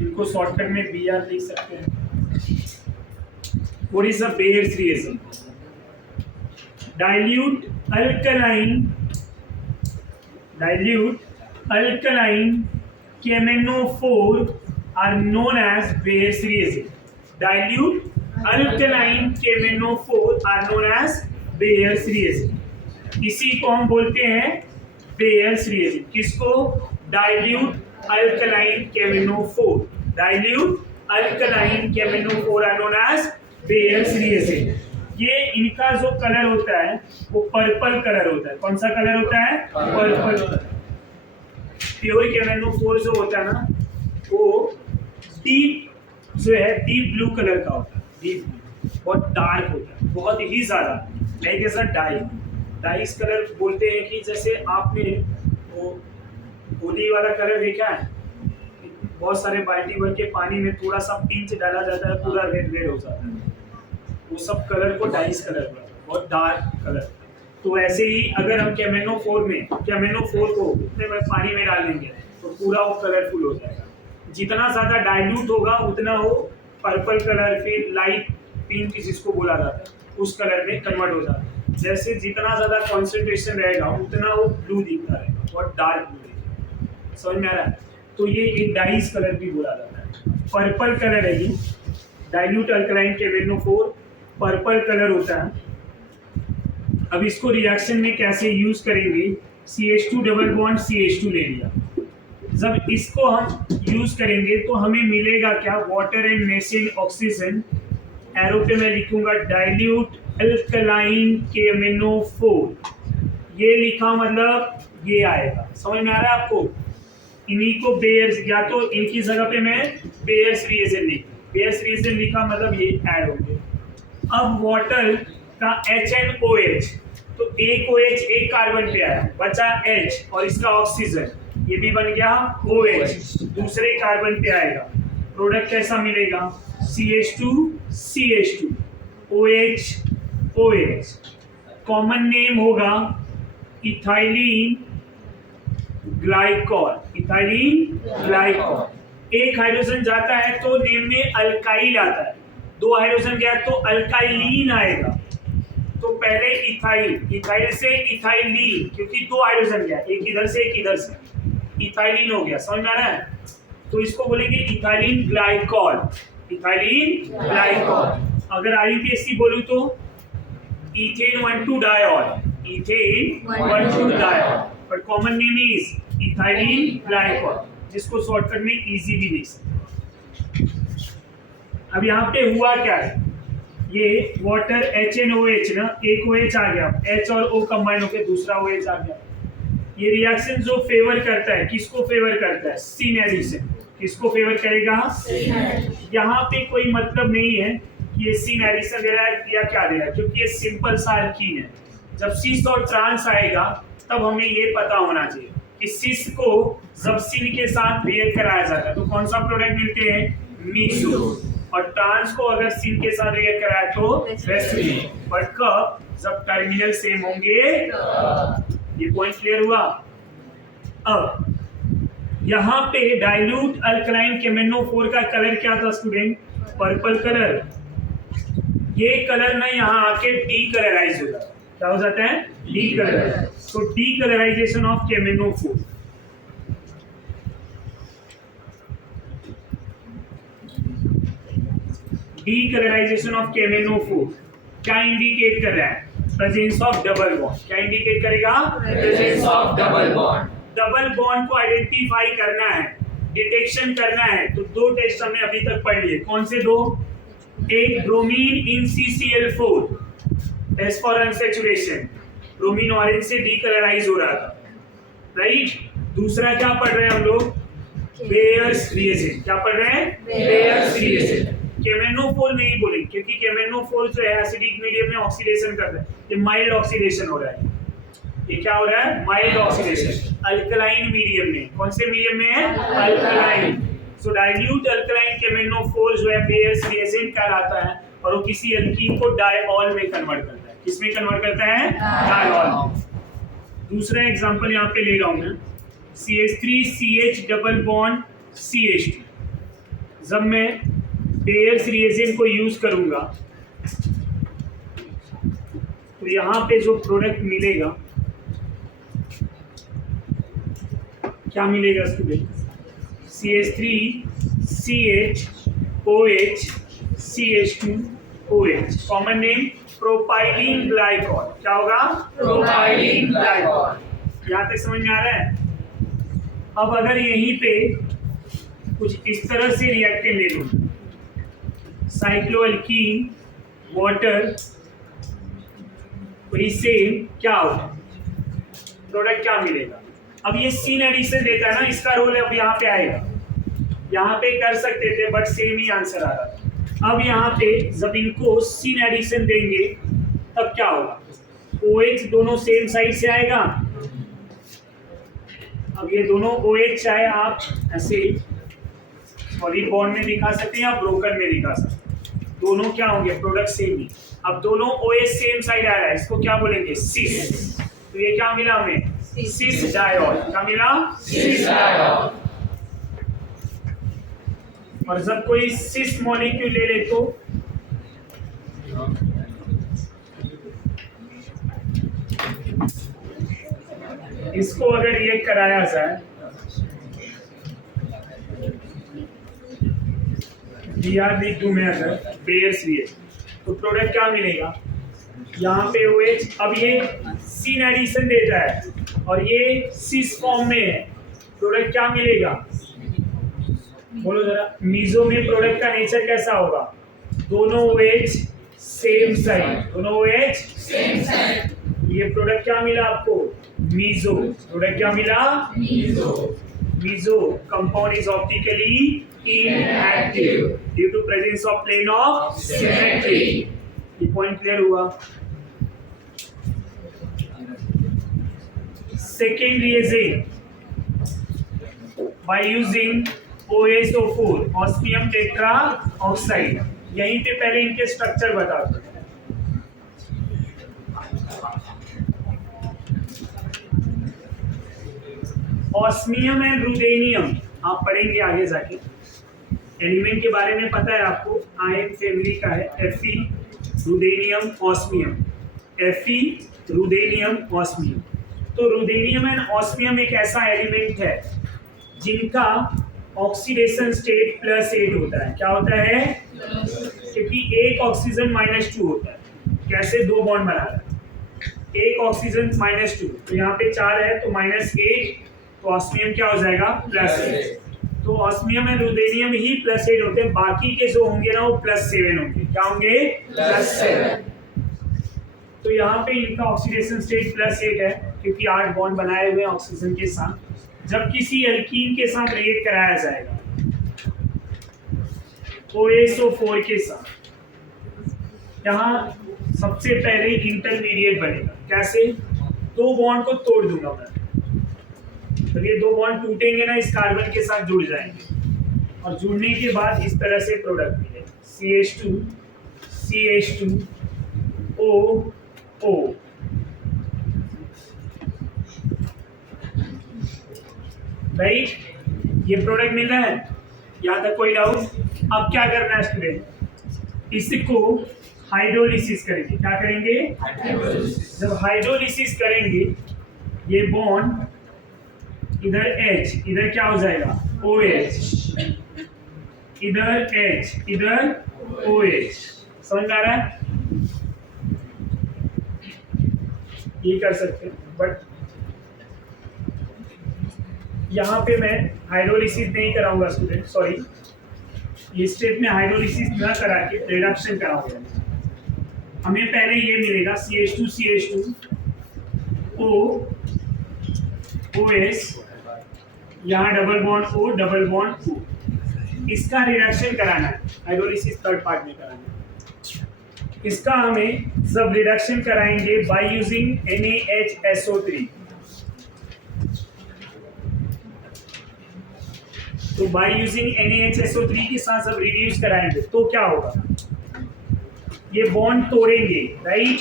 इनको शॉर्टकट में BR लिख सकते हैं। What is a Bayer's reagent? Dilute alkaline KMnO4 are known as Bayer's reagent. Dilute alkaline KMnO4 are known as Bayer's reagent. इसी को हम बोलते हैं Bayer's reagent। किसको? Dilute alkaline KMnO4, dilute alkaline KMNO4 are known as Baeyer's reagent. ये इनका जो कलर होता है वो पर्पल कलर होता है। कौन सा कलर होता है? पर्पल। प्योर KMNO4 जो होता है ना वो डीप जो है डीप ब्लू कलर का होता है। डीप ब्लू बहुत डार्क होता है, बहुत ही ज्यादा, लाइक ऐसा डाइस कलर बोलते हैं कि जैसे आपने वो होली वाला कलर देखा है, बहुत सारे बाल्टी भर के पानी में थोड़ा सा पिंच डाला जाता है, पूरा रेड रेड हो जाता है, वो सब कलर को डाइस कलर बोलते हैं, बहुत डार्क कलर। तो ऐसे ही अगर हम KMNO4 को उतने में पानी में डाल देंगे तो पूरा वो कलरफुल हो जाएगा। जितना ज्यादा डाइल्यूट होगा उतना वो पर्पल कलर, फिर लाइट पिंक जिसको बोला जाता है उस कलर में कन्वर्ट हो जाता है। जैसे जितना ज्यादा कॉन्सेंट्रेशन रहेगा उतना वो ब्लू दिखता रहेगा, बहुत डार्क ब्लू दिखेगा। समझ में आ रहा है? तो ये एक डाइस कलर भी बोला जाता है। पर्पल कलर है ये, dilute alkaline KMNO4 purple colour होता है। अब इसको रिएक्शन में कैसे यूज करेंगे? CH2 डबल बॉन्ड CH2 ले लिया। जब इसको हम यूज करेंगे तो हमें मिलेगा क्या? Water and nascent oxygen. Arrow पे मैं लिखूंगा डाइल्यूट अल्कलाइन KMNO4। ये लिखा मतलब ये आएगा। समझ में आ रहा है आपको? इन्हीं को बेयर्स, या तो इनकी जगह पे मैं बेयर्स रिएजेंट लिखा मतलब ये ऐड होंगे। अब वाटर का HNOH, तो एक OH एक कार्बन पे आया, बचा H और इसका ऑक्सीजन, ये भी बन गया OH, दूसरे कार्बन पे आएगा। प्रोडक्ट कैसा मिलेगा? CH2 OH। कॉमन नेम होगा इथाइलिन ग्लाइकॉल। एक हाइड्रोजन जाता है तो नेम में अल्काइल आता है, दो हाइड्रोजन गया तो अल्काइलिन आएगा। तो पहले इथाइल से इथाइलिन, क्योंकि दो हाइड्रोजन गया, एक इधर से एक इधर से, इथाइलिन हो गया। समझ में आ रहा है? तो इसको बोलेंगे इथाइलिन ग्लाइकॉल। अगर IUPAC बोलूं तो ethane one two diol, but common name is ethylene glycol, जिसको शॉर्टकट में इजी भी लिख सकते। अब यहाँ पे हुआ क्या है? ये वाटर HNOH ना, एक OH आ गया, H और O कंबाइन होकर दूसरा OH आ गया। ये रिएक्शन जो फेवर करता है, किसको फेवर करता है? सिन एडिशन। किसको फेवर करेगा? यहाँ पे कोई मतलब नहीं है कि ये सिन एडिशन दे रहा है या क्या दे रहा है, क्योंकि ये सिंपल सा एल्कीन है। जब सिस और ट्रांस आएगा तब हमें ये पता होना चाहिए कि सिस को जब सिन के साथ रिएक्ट कराया जाता है तो कौन सा प्रोडक्ट मिलते हैं? मिक्सो। और ट्रांस को अगर सिन के साथ रिएक्ट कराया तो रेसिड्यू। बट कब? जब टर्मिनल सेम होंगे। ये पॉइंट क्लियर हुआ? अब यहाँ पे डाइल्यूट अल्कलाइन KMNO4 का कलर क्या था स्टूडेंट? Purple colour. ये कलर ना यहाँ आके डीकलराइज हो जाता है। क्या हो जाता है? डीकलराइज। तो decolourisation of KMNO4। Decolourisation of KMNO4 क्या इंडिकेट कर रहा है? Presence of double bond. क्या इंडिकेट करेगा? Presence of double bond. Double bond को आइडेंटिफाई करना है, डिटेक्शन करना है, तो दो टेस्ट हमने अभी तक पढ़ लिए। कौन से दो? एक bromine in CCl4, test for unsaturation, bromine orange से डीकलराइज हो रहा था, राइट। दूसरा क्या पढ़ रहे हैं हम लोग? Bears reagent. क्या पढ़ रहे हैं? Bears reagent. KMNO4 नहीं बोलेंगे क्योंकि KMNO4 जो है एसिडिक मीडियम में ऑक्सीडेशन कर रहा है, ये माइल्ड ऑक्सीडेशन हो रहा है। ये क्या हो रहा है? Mild oxidation. अल्कलाइन मीडियम में, कौन से मीडियम में है? अल्कलाइन। सो डाइल्यूट अल्कलाइन KMNO4 जो है बेयर्स रिएजेंट कहलाता है और वो किसी एल्कीन को डायऑल में कन्वर्ट करता है। किसमें कन्वर्ट करता है? डायऑल। दूसरा एग्जांपल यहाँ पे ले रहा हूं मैं, CH3CH डबल बॉन्ड CH2। जब मैं बेयर्स रिएजेंट को यूज करूंगा तो यहाँ पे जो प्रोडक्ट मिलेगा क्या मिलेगा student? CH3CHOH CH2OH। Common name propylene glycol. क्या होगा? Propylene glycol. यहाँ तक समझ में आ रहा है? अब अगर यहीं पे कुछ इस तरह से रिएक्टेंट ले लूं, साइक्लोअल्कीन वाटर वही सेम क्या होगा, प्रोडक्ट क्या मिलेगा। अब ये सीन एडिशन देता है ना, इसका रोल अब यहाँ पे आएगा। यहाँ पे कर सकते थे बट सेम ही आंसर आ रहा था। अब यहाँ पे जब इनको सीन एडिशन देंगे तब क्या होगा, OH दोनों सेम साइड से आएगा। अब ये दोनों OH चाहे आप ऐसे सॉलिड बॉन्ड में दिखा सकते हैं या ब्रोकन में दिखा सकते हैं, दोनों क्या होंगे, प्रोडक्ट सेम ही। अब दोनों OH सेम साइड आ रहा है, इसको क्या बोलेंगे, सिस। तो ये क्या मिला हमें, सिस डायोल। क्या मिला, Cis diol. और जब कोई सिस मॉलिक्यूल ले ले तो इसको अगर रिएक्ट कराया जाए, Br में अगर बेयर्स रिएक्ट तो प्रोडक्ट क्या मिलेगा, यहाँ पे OH। अब ये सीन एडिशन देता है और ये सिस फॉर्म में है, प्रोडक्ट क्या मिलेगा, बोलो जरा। मीजो में प्रोडक्ट का नेचर कैसा होगा, दोनों OH सेम साइड, दोनों OH Same side. ये प्रोडक्ट क्या मिला आपको, मीजो। प्रोडक्ट क्या मिला, Meso. Meso compound is optically inactive due to presence of plane of Symmetry. ये पॉइंट क्लियर हुआ। Second reagent by using OSO4 osmium tetra oxide. यहीं पे पहले इनके स्ट्रक्चर बता दो। ऑस्मियम एंड रुदेनियम आप पढ़ेंगे आगे जाके, एलिमेंट के बारे में पता है आपको, आयन फैमिली का है, Fe रुदेनियम ऑस्मियम, Fe रुदेनियम ऑस्मियम। तो रुदेनियम एंड ऑस्मियम एक ऐसा एलिमेंट है जिनका ऑक्सीडेशन स्टेट +8 होता है। क्या होता है, क्योंकि एक ऑक्सीजन -2 होता है। कैसे, दो बॉन्ड बना रहा है, एक ऑक्सीजन -2, तो यहाँ पे 4 है तो -8, तो ऑस्मियम क्या हो जाएगा, +8। तो ऑस्मियम एंड रुदेनियम ही +8 होते हैं, बाकी के जो होंगे ना वो +7 होंगे। क्या होंगे, +7। तो यहाँ पे इनका ऑक्सीडेशन स्टेट +8 है क्योंकि 8 बॉन्ड बनाए हुए हैं ऑक्सीजन के साथ। जब किसी एल्कीन के साथ रिएक्ट कराया जाएगा OSO4 के साथ, यहाँ सबसे पहले इंटरमीडिएट बनेगा। कैसे, दो बॉन्ड को तोड़ दूंगा मैं, तो ये दो बॉन्ड टूटेंगे ना, इस कार्बन के साथ जुड़ जाएंगे और जुड़ने के बाद इस तरह से प्रोडक्ट मिलेगा, CH2 CH2 O राइट, ये प्रोडक्ट मिल रहा है। यहाँ तक कोई डाउट? अब क्या करना है स्टूडेंट, इसको हाइड्रोलिसिस करेंगे। क्या करेंगे, जब हाइड्रोलिसिस करेंगे ये बॉन्ड इधर H, इधर क्या हो जाएगा OH, इधर H, इधर OH। समझ में आ रहा है, ये कर सकते हैं, बट यहाँ पे मैं हाइड्रोलिसिस नहीं कराऊंगा स्टूडेंट, सॉरी, ये स्टेप में हाइड्रोलिसिस न करा के रिडक्शन कराऊंगा। हमें पहले ये मिलेगा CH2 CH2 O OS, यहाँ double bond O double bond O, इसका रिडक्शन कराना है, हाइड्रोलिसिस थर्ड पार्ट में कराना है। इसका हमें सब रिडक्शन कराएंगे बाय यूजिंग NaHSO3। तो बाय यूजिंग NaHSO3 के साथ सब रिड्यूस कराएंगे तो क्या होगा, ये बॉन्ड तोड़ेंगे, राइट,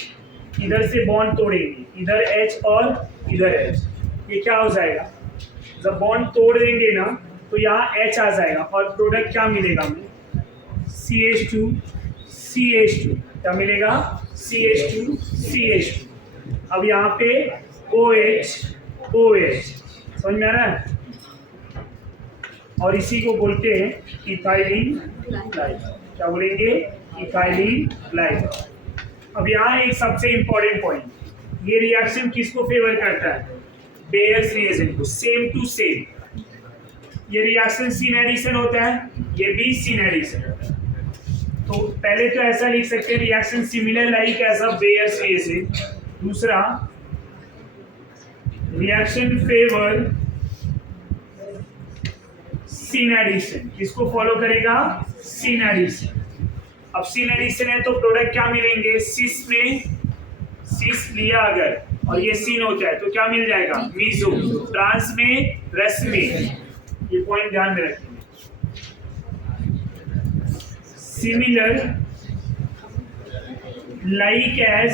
इधर से बॉन्ड तोड़ेंगे, इधर H और इधर H, ये क्या हो जाएगा, जब बॉन्ड तोड़ देंगे ना तो यहाँ H आ जाएगा और प्रोडक्ट क्या मिलेगा हमें, CH2 CH2, क्या मिलेगा, CH2 CH2। अब यहाँ पे OH OH, समझ में आ रहा है, और इसी को बोलते हैं इथाइलिन ग्लाइकॉल। क्या बोलेंगे, इथाइलिन ग्लाइकॉल। अब यहाँ एक सबसे इंपॉर्टेंट पॉइंट, ये रिएक्शन किसको फेवर करता है, बेयर्स रिएजेंट को, सेम टू सेम। ये रिएक्शन सीन एडिशन होता है, ये भी सीन एडिशन होता है। तो पहले तो ऐसा लिख सकते हैं reaction similar like as a Baeyer's reagent. दूसरा रिएक्शन फेवर सिन एडिशन, किसको फॉलो करेगा? Syn addition. अब सिन एडिशन है तो प्रोडक्ट क्या मिलेंगे? सिस में सिस लिया अगर और ये सिन होता है तो क्या मिल जाएगा? मीजो। ट्रांस में रस में, ये पॉइंट ध्यान में रखेंगे। Similar like as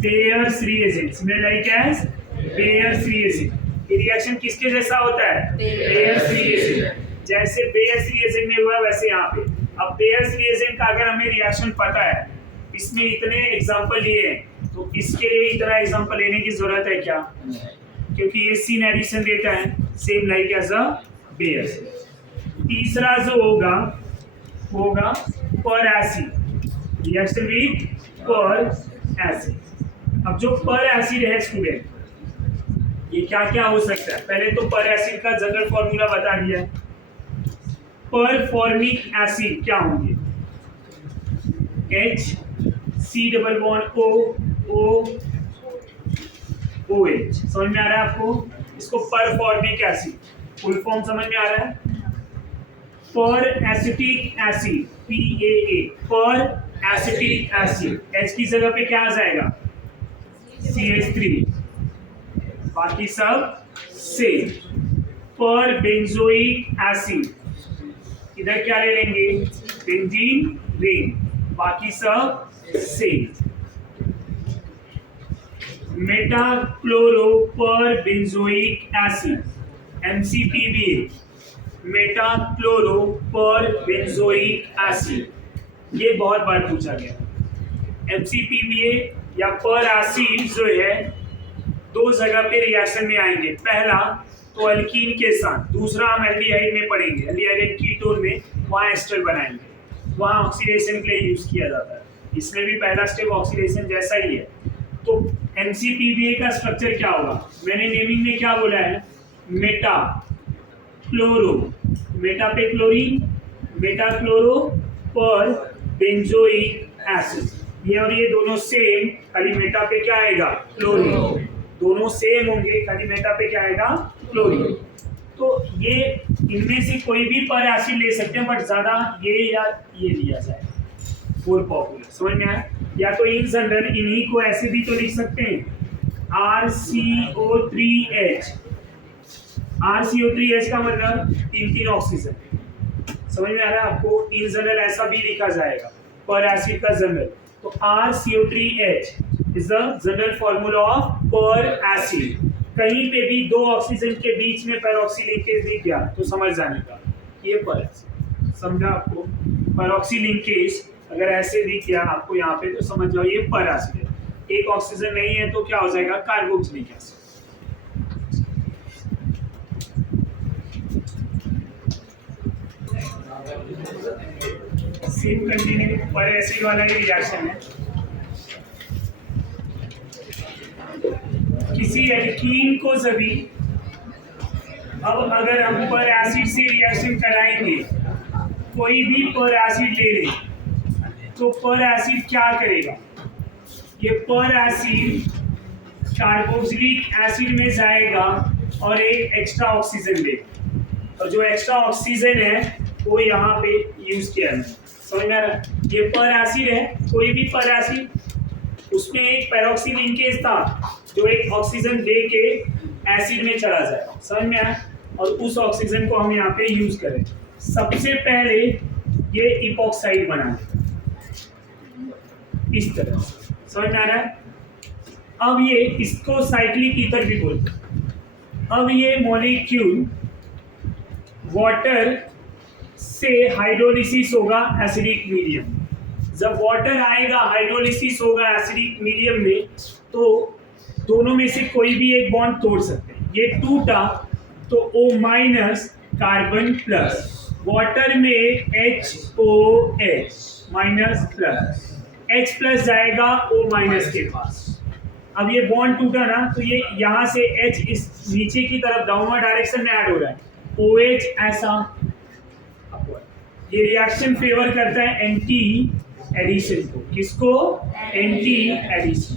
Baeyer's reagent, similar like as Baeyer's reagent. ये रिएक्शन किसके जैसा होता है? Baeyer's reagent. जैसे बेयर्स रिएजेंट में हुआ वैसे यहाँ पे। अब बेयर्स रिएजेंट का अगर हमें रिएक्शन पता है, इसमें इतने एग्जांपल लिए हैं, तो इसके लिए इतना एग्जांपल लेने की जरूरत है क्या? क्योंकि ये सिन एडिशन देता है same like as a Baeyer's. तीसरा जो होगा peracid, reaction with peracid. अब जो पर एसिड है स्टूडेंट, ये क्या क्या हो सकता है? पहले तो पर एसिड का जनरल फॉर्मूला बता दिया है। पर फॉर्मिक एसिड क्या होंगे? H C double bond O OH। समझ में आ रहा है आपको? इसको पर फॉर्मिक एसिड फुल फॉर्म समझ में आ रहा है? पर एसिटिक एसिड PAA, पर एसिटिक एसिड। H की जगह पे क्या आ जाएगा? CH3, बाकी सब सेम। पर बेंजोइक एसिड, इधर क्या ले लेंगे? बेंजीन रिंग, बाकी सब सेम। मेटाक्लोरो पर बेंजोइक एसिड MCPBA, मेटाक्लोरो पर बेंजोइक एसिड, ये बहुत बार पूछा गया। MCPBA या पर एसिड जो है दो जगह पे रिएक्शन में आएंगे। पहला तो अल्कीन के साथ, दूसरा हम एल्डिहाइड में पढ़ेंगे। एल्डिहाइड कीटोन में वहाँ एस्टर बनाएंगे, वहाँ ऑक्सीडेशन के लिए यूज किया जाता है। इसमें भी पहला स्टेप ऑक्सीडेशन जैसा ही है। तो MCPBA का स्ट्रक्चर क्या होगा? मैंने नेमिंग में क्या बोला है? मेटा क्लोरो, मेटा पे क्लोरीन, मेटा क्लोरो पर बेंजोइक एसिड। ये और ये दोनों सेम, खाली मेटा पे क्या आएगा? क्लोरीन। दोनों सेम होंगे, खाली मेटा पे क्या आएगा? क्लोरीन। तो ये इनमें से कोई भी पर एसिड ले सकते हैं, बट ज्यादा ये या ये लिया जाए फॉर पॉपुलर। समझ में आया? या तो इन जनरल इन्हीं को ऐसे भी तो लिख सकते हैं, RCO3H। RCO3H का मतलब 3 ऑक्सीजन। समझ में आ रहा है आपको? इन जनरल ऐसा भी लिखा जाएगा पर एसिड का जनरल। तो RCO3H is the general formula of पर एसिड। कहीं पे भी दो ऑक्सीजन के बीच में पेरोक्सी लिंकेज दिख गया तो समझ जाने का ये पर एसिड। समझा आपको? पेरोक्सी लिंकेज अगर ऐसे दिख गया आपको यहाँ पे तो समझ जाओ ये पर एसिड है। एक ऑक्सीजन नहीं है तो क्या हो जाएगा? Carboxylic acid. सेम कंटिन्यू पर एसिड वाला ही रिएक्शन है। किसी एल्कीन को सभी, अब अगर हम पर एसिड से रिएक्शन कराएंगे, कोई भी पर एसिड ले लें, तो पर एसिड क्या करेगा? ये पर एसिड कार्बोक्सिलिक एसिड में जाएगा और एक एक्स्ट्रा ऑक्सीजन देगा, और जो एक्स्ट्रा ऑक्सीजन है वो यहाँ पे यूज किया है। समझ में आ रहा है? ये पर एसिड है, कोई भी पर एसिड, उसमें एक पेरोक्सी लिंकेज था जो एक ऑक्सीजन दे के एसिड में चला जाए। समझ में आया? और उस ऑक्सीजन को हम यहाँ पे यूज करें। सबसे पहले ये इपॉक्साइड बना इस तरह। समझ में आ रहा है? अब ये इसको साइक्लिक ईथर भी बोलते हैं। अब ये मॉलिक्यूल वाटर से हाइड्रोलिसिस होगा एसिडिक मीडियम। जब वाटर आएगा हाइड्रोलिसिस होगा एसिडिक मीडियम में, तो दोनों में से कोई भी एक बॉन्ड तोड़ सकते हैं। ये टूटा तो O minus carbon plus, water में HOH minus plus, H plus जाएगा O माइनस के पास। अब ये बॉन्ड टूटा ना, तो ये यहाँ से H इस नीचे की तरफ डाउनवर्ड डायरेक्शन में ऐड हो रहा है, OH ऐसा अपवर्ड। ये रिएक्शन फेवर करता है एंटी एडिशन को। किसको? Anti addition.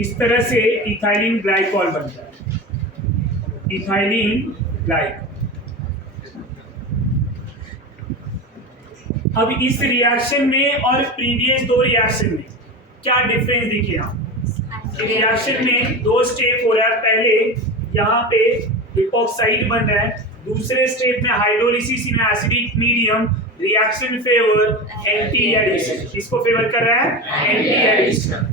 इस तरह से इथाइलिन ग्लाइकॉल बनता है, इथाइलिन ग्लाइकॉल। अब इस रिएक्शन में और प्रीवियस दो रिएक्शन में क्या डिफरेंस दिखे? रिएक्शन में दो स्टेप हो रहा है। पहले यहाँ पे इपॉक्साइड बन रहा है, दूसरे स्टेप में hydrolysis in acidic medium, reaction favour anti addition. किसको फेवर कर रहा है? Anti addition.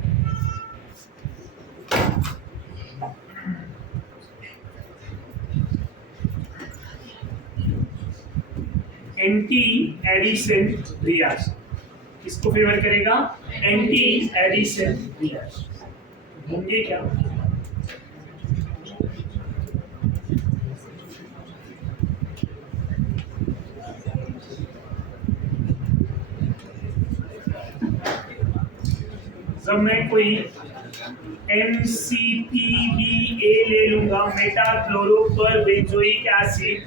Anti addition reaction किसको फेवर करेगा? Anti addition reaction. होंगे क्या? जब मैं कोई MCPBA ले लूंगा, मेटाक्लोरोपरबेंजोइक एसिड,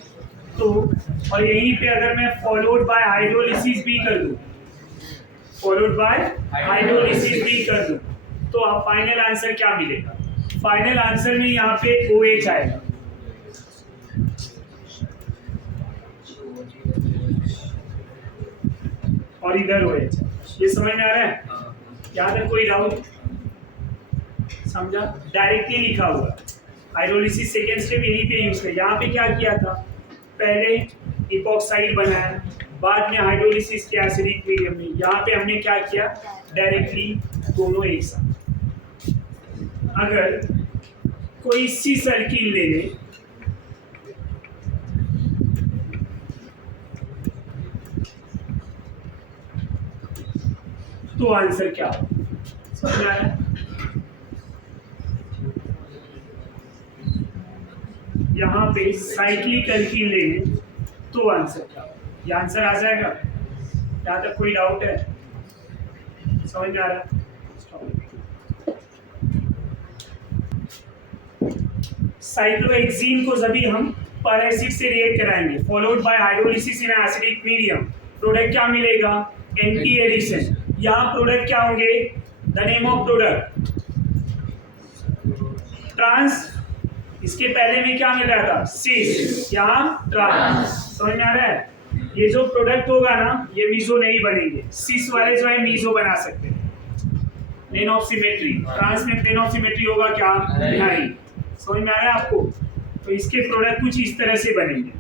तो और यहीं पे अगर मैं फॉलोड बाय हाइड्रोलिसिस भी कर दूं, फॉलोड बाय हाइड्रोलिसिस भी कर दूं, तो आप फाइनल आंसर क्या मिलेगा? फाइनल आंसर में यहाँ पे OH आएगा। और इधर OH। ये समझ में आ रहा है? यहाँ तक कोई डाउट? समझा? डायरेक्टली लिखा हुआ हाइड्रोलिसिस सेकेंड स्टेप यहीं पे यूज किया। यहाँ पे क्या किया था? पहले इपॉक्साइड बनाया, बाद में हाइड्रोलिसिस किया एसिडिक मीडियम में। यहाँ पे हमने क्या किया? डायरेक्टली दोनों एक साथ। अगर कोई सिस अल्कीन ले ले, तो आंसर क्या हो? समझ में आया? यहाँ पे साइक्लिक अल्कीन ले लें तो आंसर क्या हो? ये आंसर आ जाएगा। यहाँ तक कोई डाउट है? समझ में आ रहा है? साइक्लोहेक्सीन को जब हम पर एसिड से रिएक्ट कराएंगे, followed by hydrolysis in acidic medium, product क्या मिलेगा? Anti addition. यहाँ प्रोडक्ट क्या होंगे? The name of product trans. इसके पहले में क्या मिल रहा था? सिस, यहाँ ट्रांस। समझ में आ रहा है? ये जो प्रोडक्ट होगा ना, ये मीजो नहीं बनेंगे। सिस वाले जो है मीजो बना सकते हैं। प्लेन ऑफ सिमेट्री, ट्रांस में प्लेन ऑफ सिमेट्री होगा क्या? नहीं। समझ में आ रहा है आपको? तो इसके प्रोडक्ट कुछ इस तरह से बनेंगे।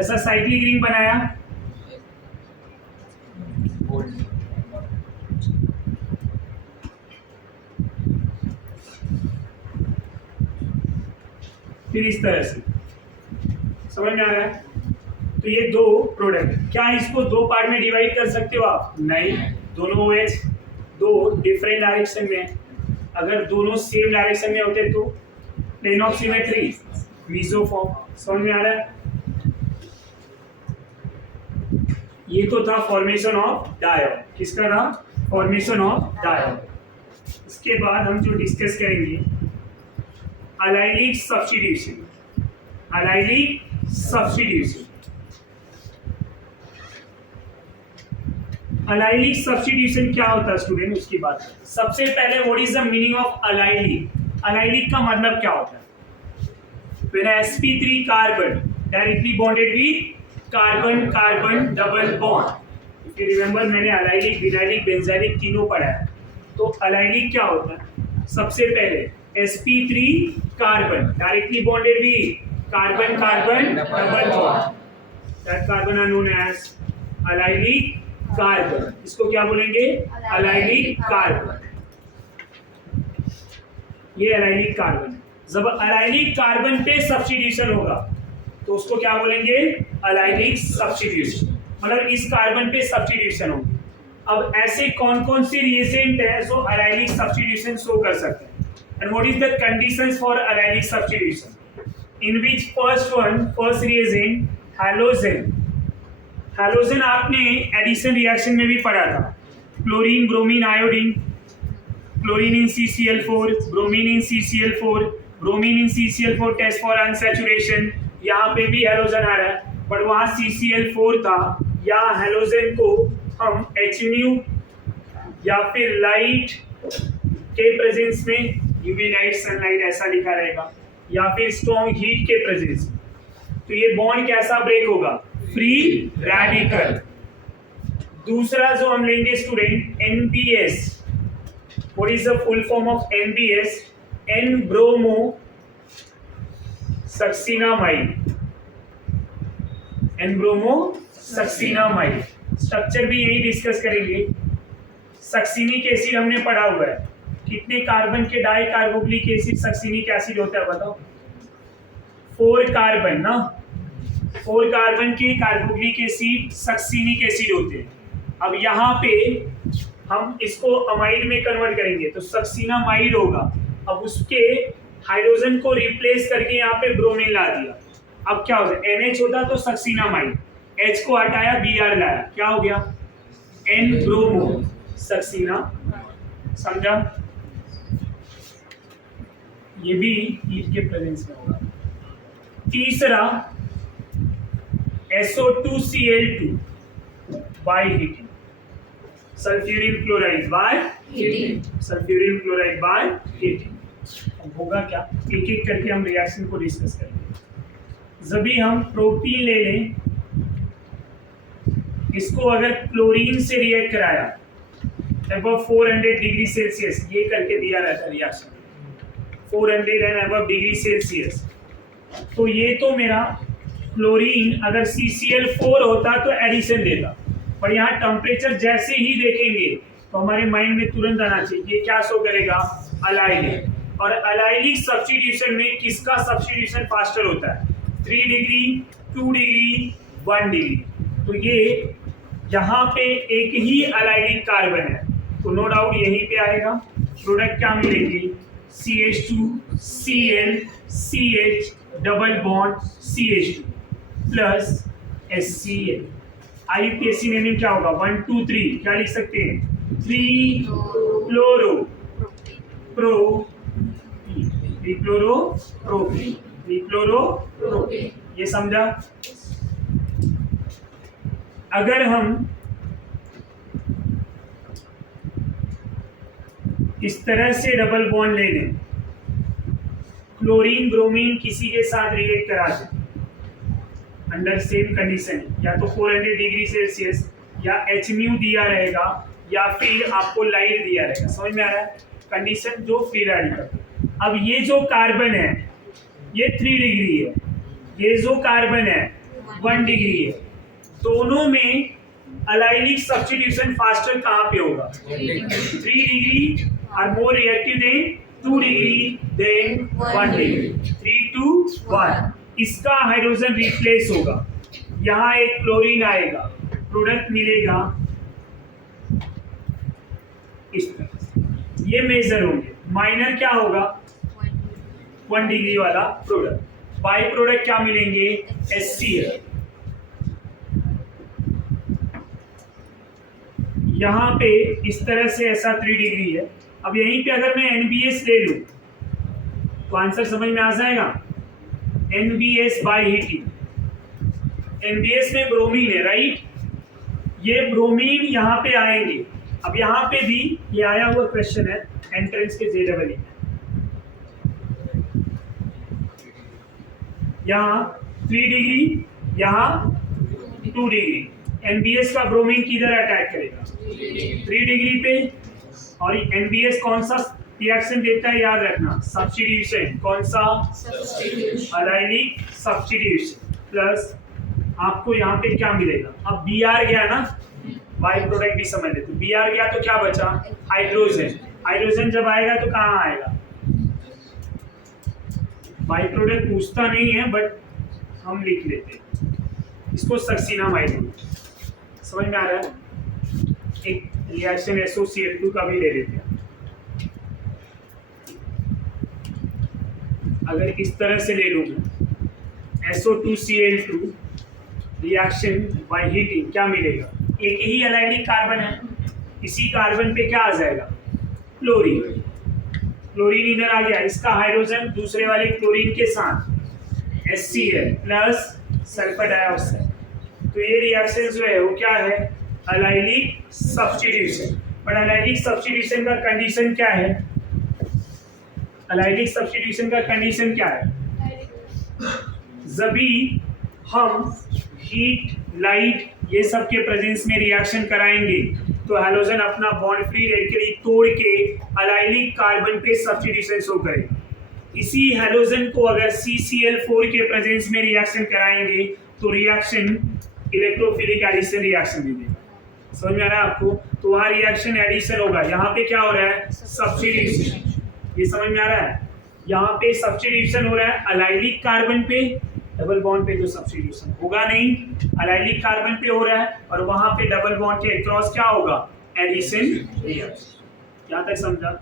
ऐसा साइक्लिक रिंग बनाया, फिर इस तरह से। समझ में आ रहा है? तो ये दो प्रोडक्ट, क्या इसको दो पार्ट में डिवाइड कर सकते हो आप? नहीं। दोनों OH दो डिफरेंट डायरेक्शन में। अगर दोनों सेम डायरेक्शन में होते तो प्लेन ऑफ सिमेट्री, मीसोफॉर्म। समझ में आ रहा है? ये तो था फॉर्मेशन ऑफ डायोड। किसका था? Formation of diode. इसके बाद हम जो डिस्कस करेंगे allylic substitution. Allylic substitution. Allylic substitution क्या होता है स्टूडेंट? उसकी बात। सबसे पहले what is the meaning of allylic? Allylic का मतलब क्या होता है? When sp3 carbon directly bonded with carbon carbon double bond. If you remember, मैंने अलाइलिक, विनाइलिक, बेंजाइलिक तीनों पढ़ा है। तो अलाइलिक क्या होता है? सबसे पहले sp3 carbon directly bonded with carbon carbon double bond. That carbon are known as allylic carbon. इसको क्या बोलेंगे? allylic carbon. ये allylic carbon। जब allylic carbon पे सब्स्टिट्यूशन होगा तो उसको क्या बोलेंगे? allylic substitution। मतलब इस कार्बन पे सब्स्टिट्यूशन होगी। अब ऐसे कौन कौन से रिएजेंट है जो allylic substitution शो कर सकते हैं? And what is the conditions for allylic substitution? In which first reagent halogen। Halogen आपने एडिशन रिएक्शन में भी पढ़ा था। Chlorine, bromine, iodine, chlorine in CCl4, bromine in CCl4, bromine in CCl4 test for unsaturation. यहाँ पे भी हैलोजन आ रहा है। बट वहाँ CCl4 था, या हेलोजन को हम HMu या फिर लाइट के प्रेजेंस में, यूवी लाइट, सनलाइट ऐसा लिखा रहेगा, या फिर स्ट्रॉन्ग हीट के प्रेजेंस में, तो ये बॉन्ड कैसा ब्रेक होगा? Free radical. दूसरा जो हम लेंगे student, NBS। What is the full form of NBS? N bromo succinimide. N bromo succinimide. Structure भी यही डिस्कस करेंगे। सक्सिनिक एसिड हमने पढ़ा हुआ है, कितने कार्बन के di carboxylic acid succinic acid होता है बताओ? 4 कार्बन ना, 4 कार्बन के कार्बोक्सिलिक एसिड सक्सिनिक एसिड होते हैं। अब यहाँ पे हम इसको अमाइड में कन्वर्ट करेंगे तो सक्सिनामाइड होगा। अब उसके हाइड्रोजन को रिप्लेस करके यहाँ पे ब्रोमीन ला दिया। अब क्या हो गया? NH होता तो सक्सिनामाइड, H को हटाया, Br लाया, क्या हो गया? N bromo succinimide. समझा? ये भी हीट के प्रेजेंस में होगा। तीसरा SO2Cl2 by heating, sulphuryl chloride by heating, sulphuryl chloride by heating. अब होगा क्या? एक एक करके हम रिएक्शन को डिस्कस करेंगे। जब भी हम प्रोपीन ले लें, इसको अगर क्लोरीन से रिएक्ट कराया अबव 400 डिग्री सेल्सियस, ये करके दिया रहता है reaction 400 and above degree Celsius, तो ये तो मेरा क्लोरीन अगर CCl4 होता तो एडिशन देता, पर यहाँ टेम्परेचर जैसे ही देखेंगे तो हमारे माइंड में तुरंत आना चाहिए ये क्या शो करेगा? अलाइलिक। और अलाइलिक सब्स्टिट्यूशन में किसका सब्स्टिट्यूशन फास्टर होता है? 3 डिग्री, 2 डिग्री, 1 डिग्री। तो ये यहाँ पे एक ही अलाइलिक कार्बन है, तो नो डाउट यहीं पे आएगा। प्रोडक्ट क्या मिलेंगे? CH2 Cl CH double bond CH2 plus HCl। IUPAC naming क्या होगा? 1 2 3 क्या लिख सकते हैं? 3 chloro pro chloro propene, chloro propene. ये समझा? अगर हम इस तरह से डबल बॉन्ड ले लें, क्लोरीन ब्रोमीन किसी के साथ रिएक्ट करा दें अंडर सेम कंडीशन, या तो 400 डिग्री सेल्सियस, या HMu दिया रहेगा, या फिर आपको लाइट दिया रहेगा। समझ में आ रहा है? कंडीशन जो फ्री रेडिकल। अब ये जो कार्बन है ये 3 डिग्री है, ये जो कार्बन है 1 डिग्री है, दोनों में अलाइलिक सब्स्टिट्यूशन फास्टर कहाँ पे होगा? 3 degree are more reactive than 2 degree than 1 degree, 3 to 1। इसका हाइड्रोजन रिप्लेस होगा, यहाँ एक क्लोरीन आएगा, प्रोडक्ट मिलेगा इस तरह से। ये मेजर होंगे। माइनर क्या होगा? 1 डिग्री वाला प्रोडक्ट। बाई प्रोडक्ट क्या मिलेंगे? HCl। यहाँ पे इस तरह से ऐसा 3 डिग्री है। अब यहीं पे अगर मैं NBS ले लूं तो आंसर समझ में आ जाएगा। NBS बाय हीटिंग, NBS में ब्रोमीन है, राइट? ये ब्रोमीन यहाँ पे आएंगे। अब यहाँ पे भी ये आया हुआ क्वेश्चन है एंट्रेंस के JEE में। यहाँ 3 डिग्री, यहाँ 2 डिग्री। NBS का ब्रोमीन किधर अटैक करेगा? 3 डिग्री पे। और NBS कौन सा रिएक्शन देता है याद रखना? सब्स्टिट्यूशन। कौन सा? Allylic substitution. प्लस आपको यहाँ पे क्या मिलेगा? अब Br गया ना, बाई प्रोडक्ट भी समझ लेते। Br गया तो क्या बचा? हाइड्रोजन। हाइड्रोजन जब आएगा तो कहाँ आएगा? बाई प्रोडक्ट पूछता नहीं है बट हम लिख लेते हैं इसको, सक्सिनामाइड। समझ में आ रहा है? एक रिएक्शन SOCl2 का भी ले लेते हैं। अगर इस तरह से ले लूंगा SO2Cl2 रिएक्शन बाय हीटिंग, क्या मिलेगा? एक ही अलाइलिक कार्बन है, इसी कार्बन पे क्या आ जाएगा? क्लोरीन। क्लोरीन इधर आ गया, इसका हाइड्रोजन दूसरे वाले क्लोरीन के साथ HCl प्लस सल्फर डाइऑक्साइड। तो ये रिएक्शन जो है वो क्या है, allylic substitution. But allylic substitution का कंडीशन क्या है, एलाइलिक सब्स्टिट्यूशन का कंडीशन क्या है, जब भी हम हीट लाइट ये सब के प्रेजेंस में रिएक्शन कराएंगे तो हैलोजन अपना बॉन्ड फ्री रेडिकली तोड़ के एलाइलिक कार्बन पे सब्स्टिट्यूशन शो करेगा। इसी हैलोजन को अगर CCl4 के प्रेजेंस में रिएक्शन कराएंगे तो रिएक्शन इलेक्ट्रोफिलिक एडिशन रिएक्शन दे देगा। समझ में आ रहा है आपको? तो वहाँ रिएक्शन एडिशन होगा, यहाँ पे क्या हो रहा है, सब्स्टिट्यूशन। ये समझ में आ रहा है? यहाँ पे सब्स्टिट्यूशन हो रहा है एलाइलिक कार्बन पे, डबल बॉन्ड पे तो सब्स्टिट्यूशन होगा नहीं, एलाइलिक कार्बन पे हो रहा है, और वहां पे डबल बॉन्ड के अक्रॉस क्या होगा, एडिशन रिएक्शन। यहाँ तक समझा?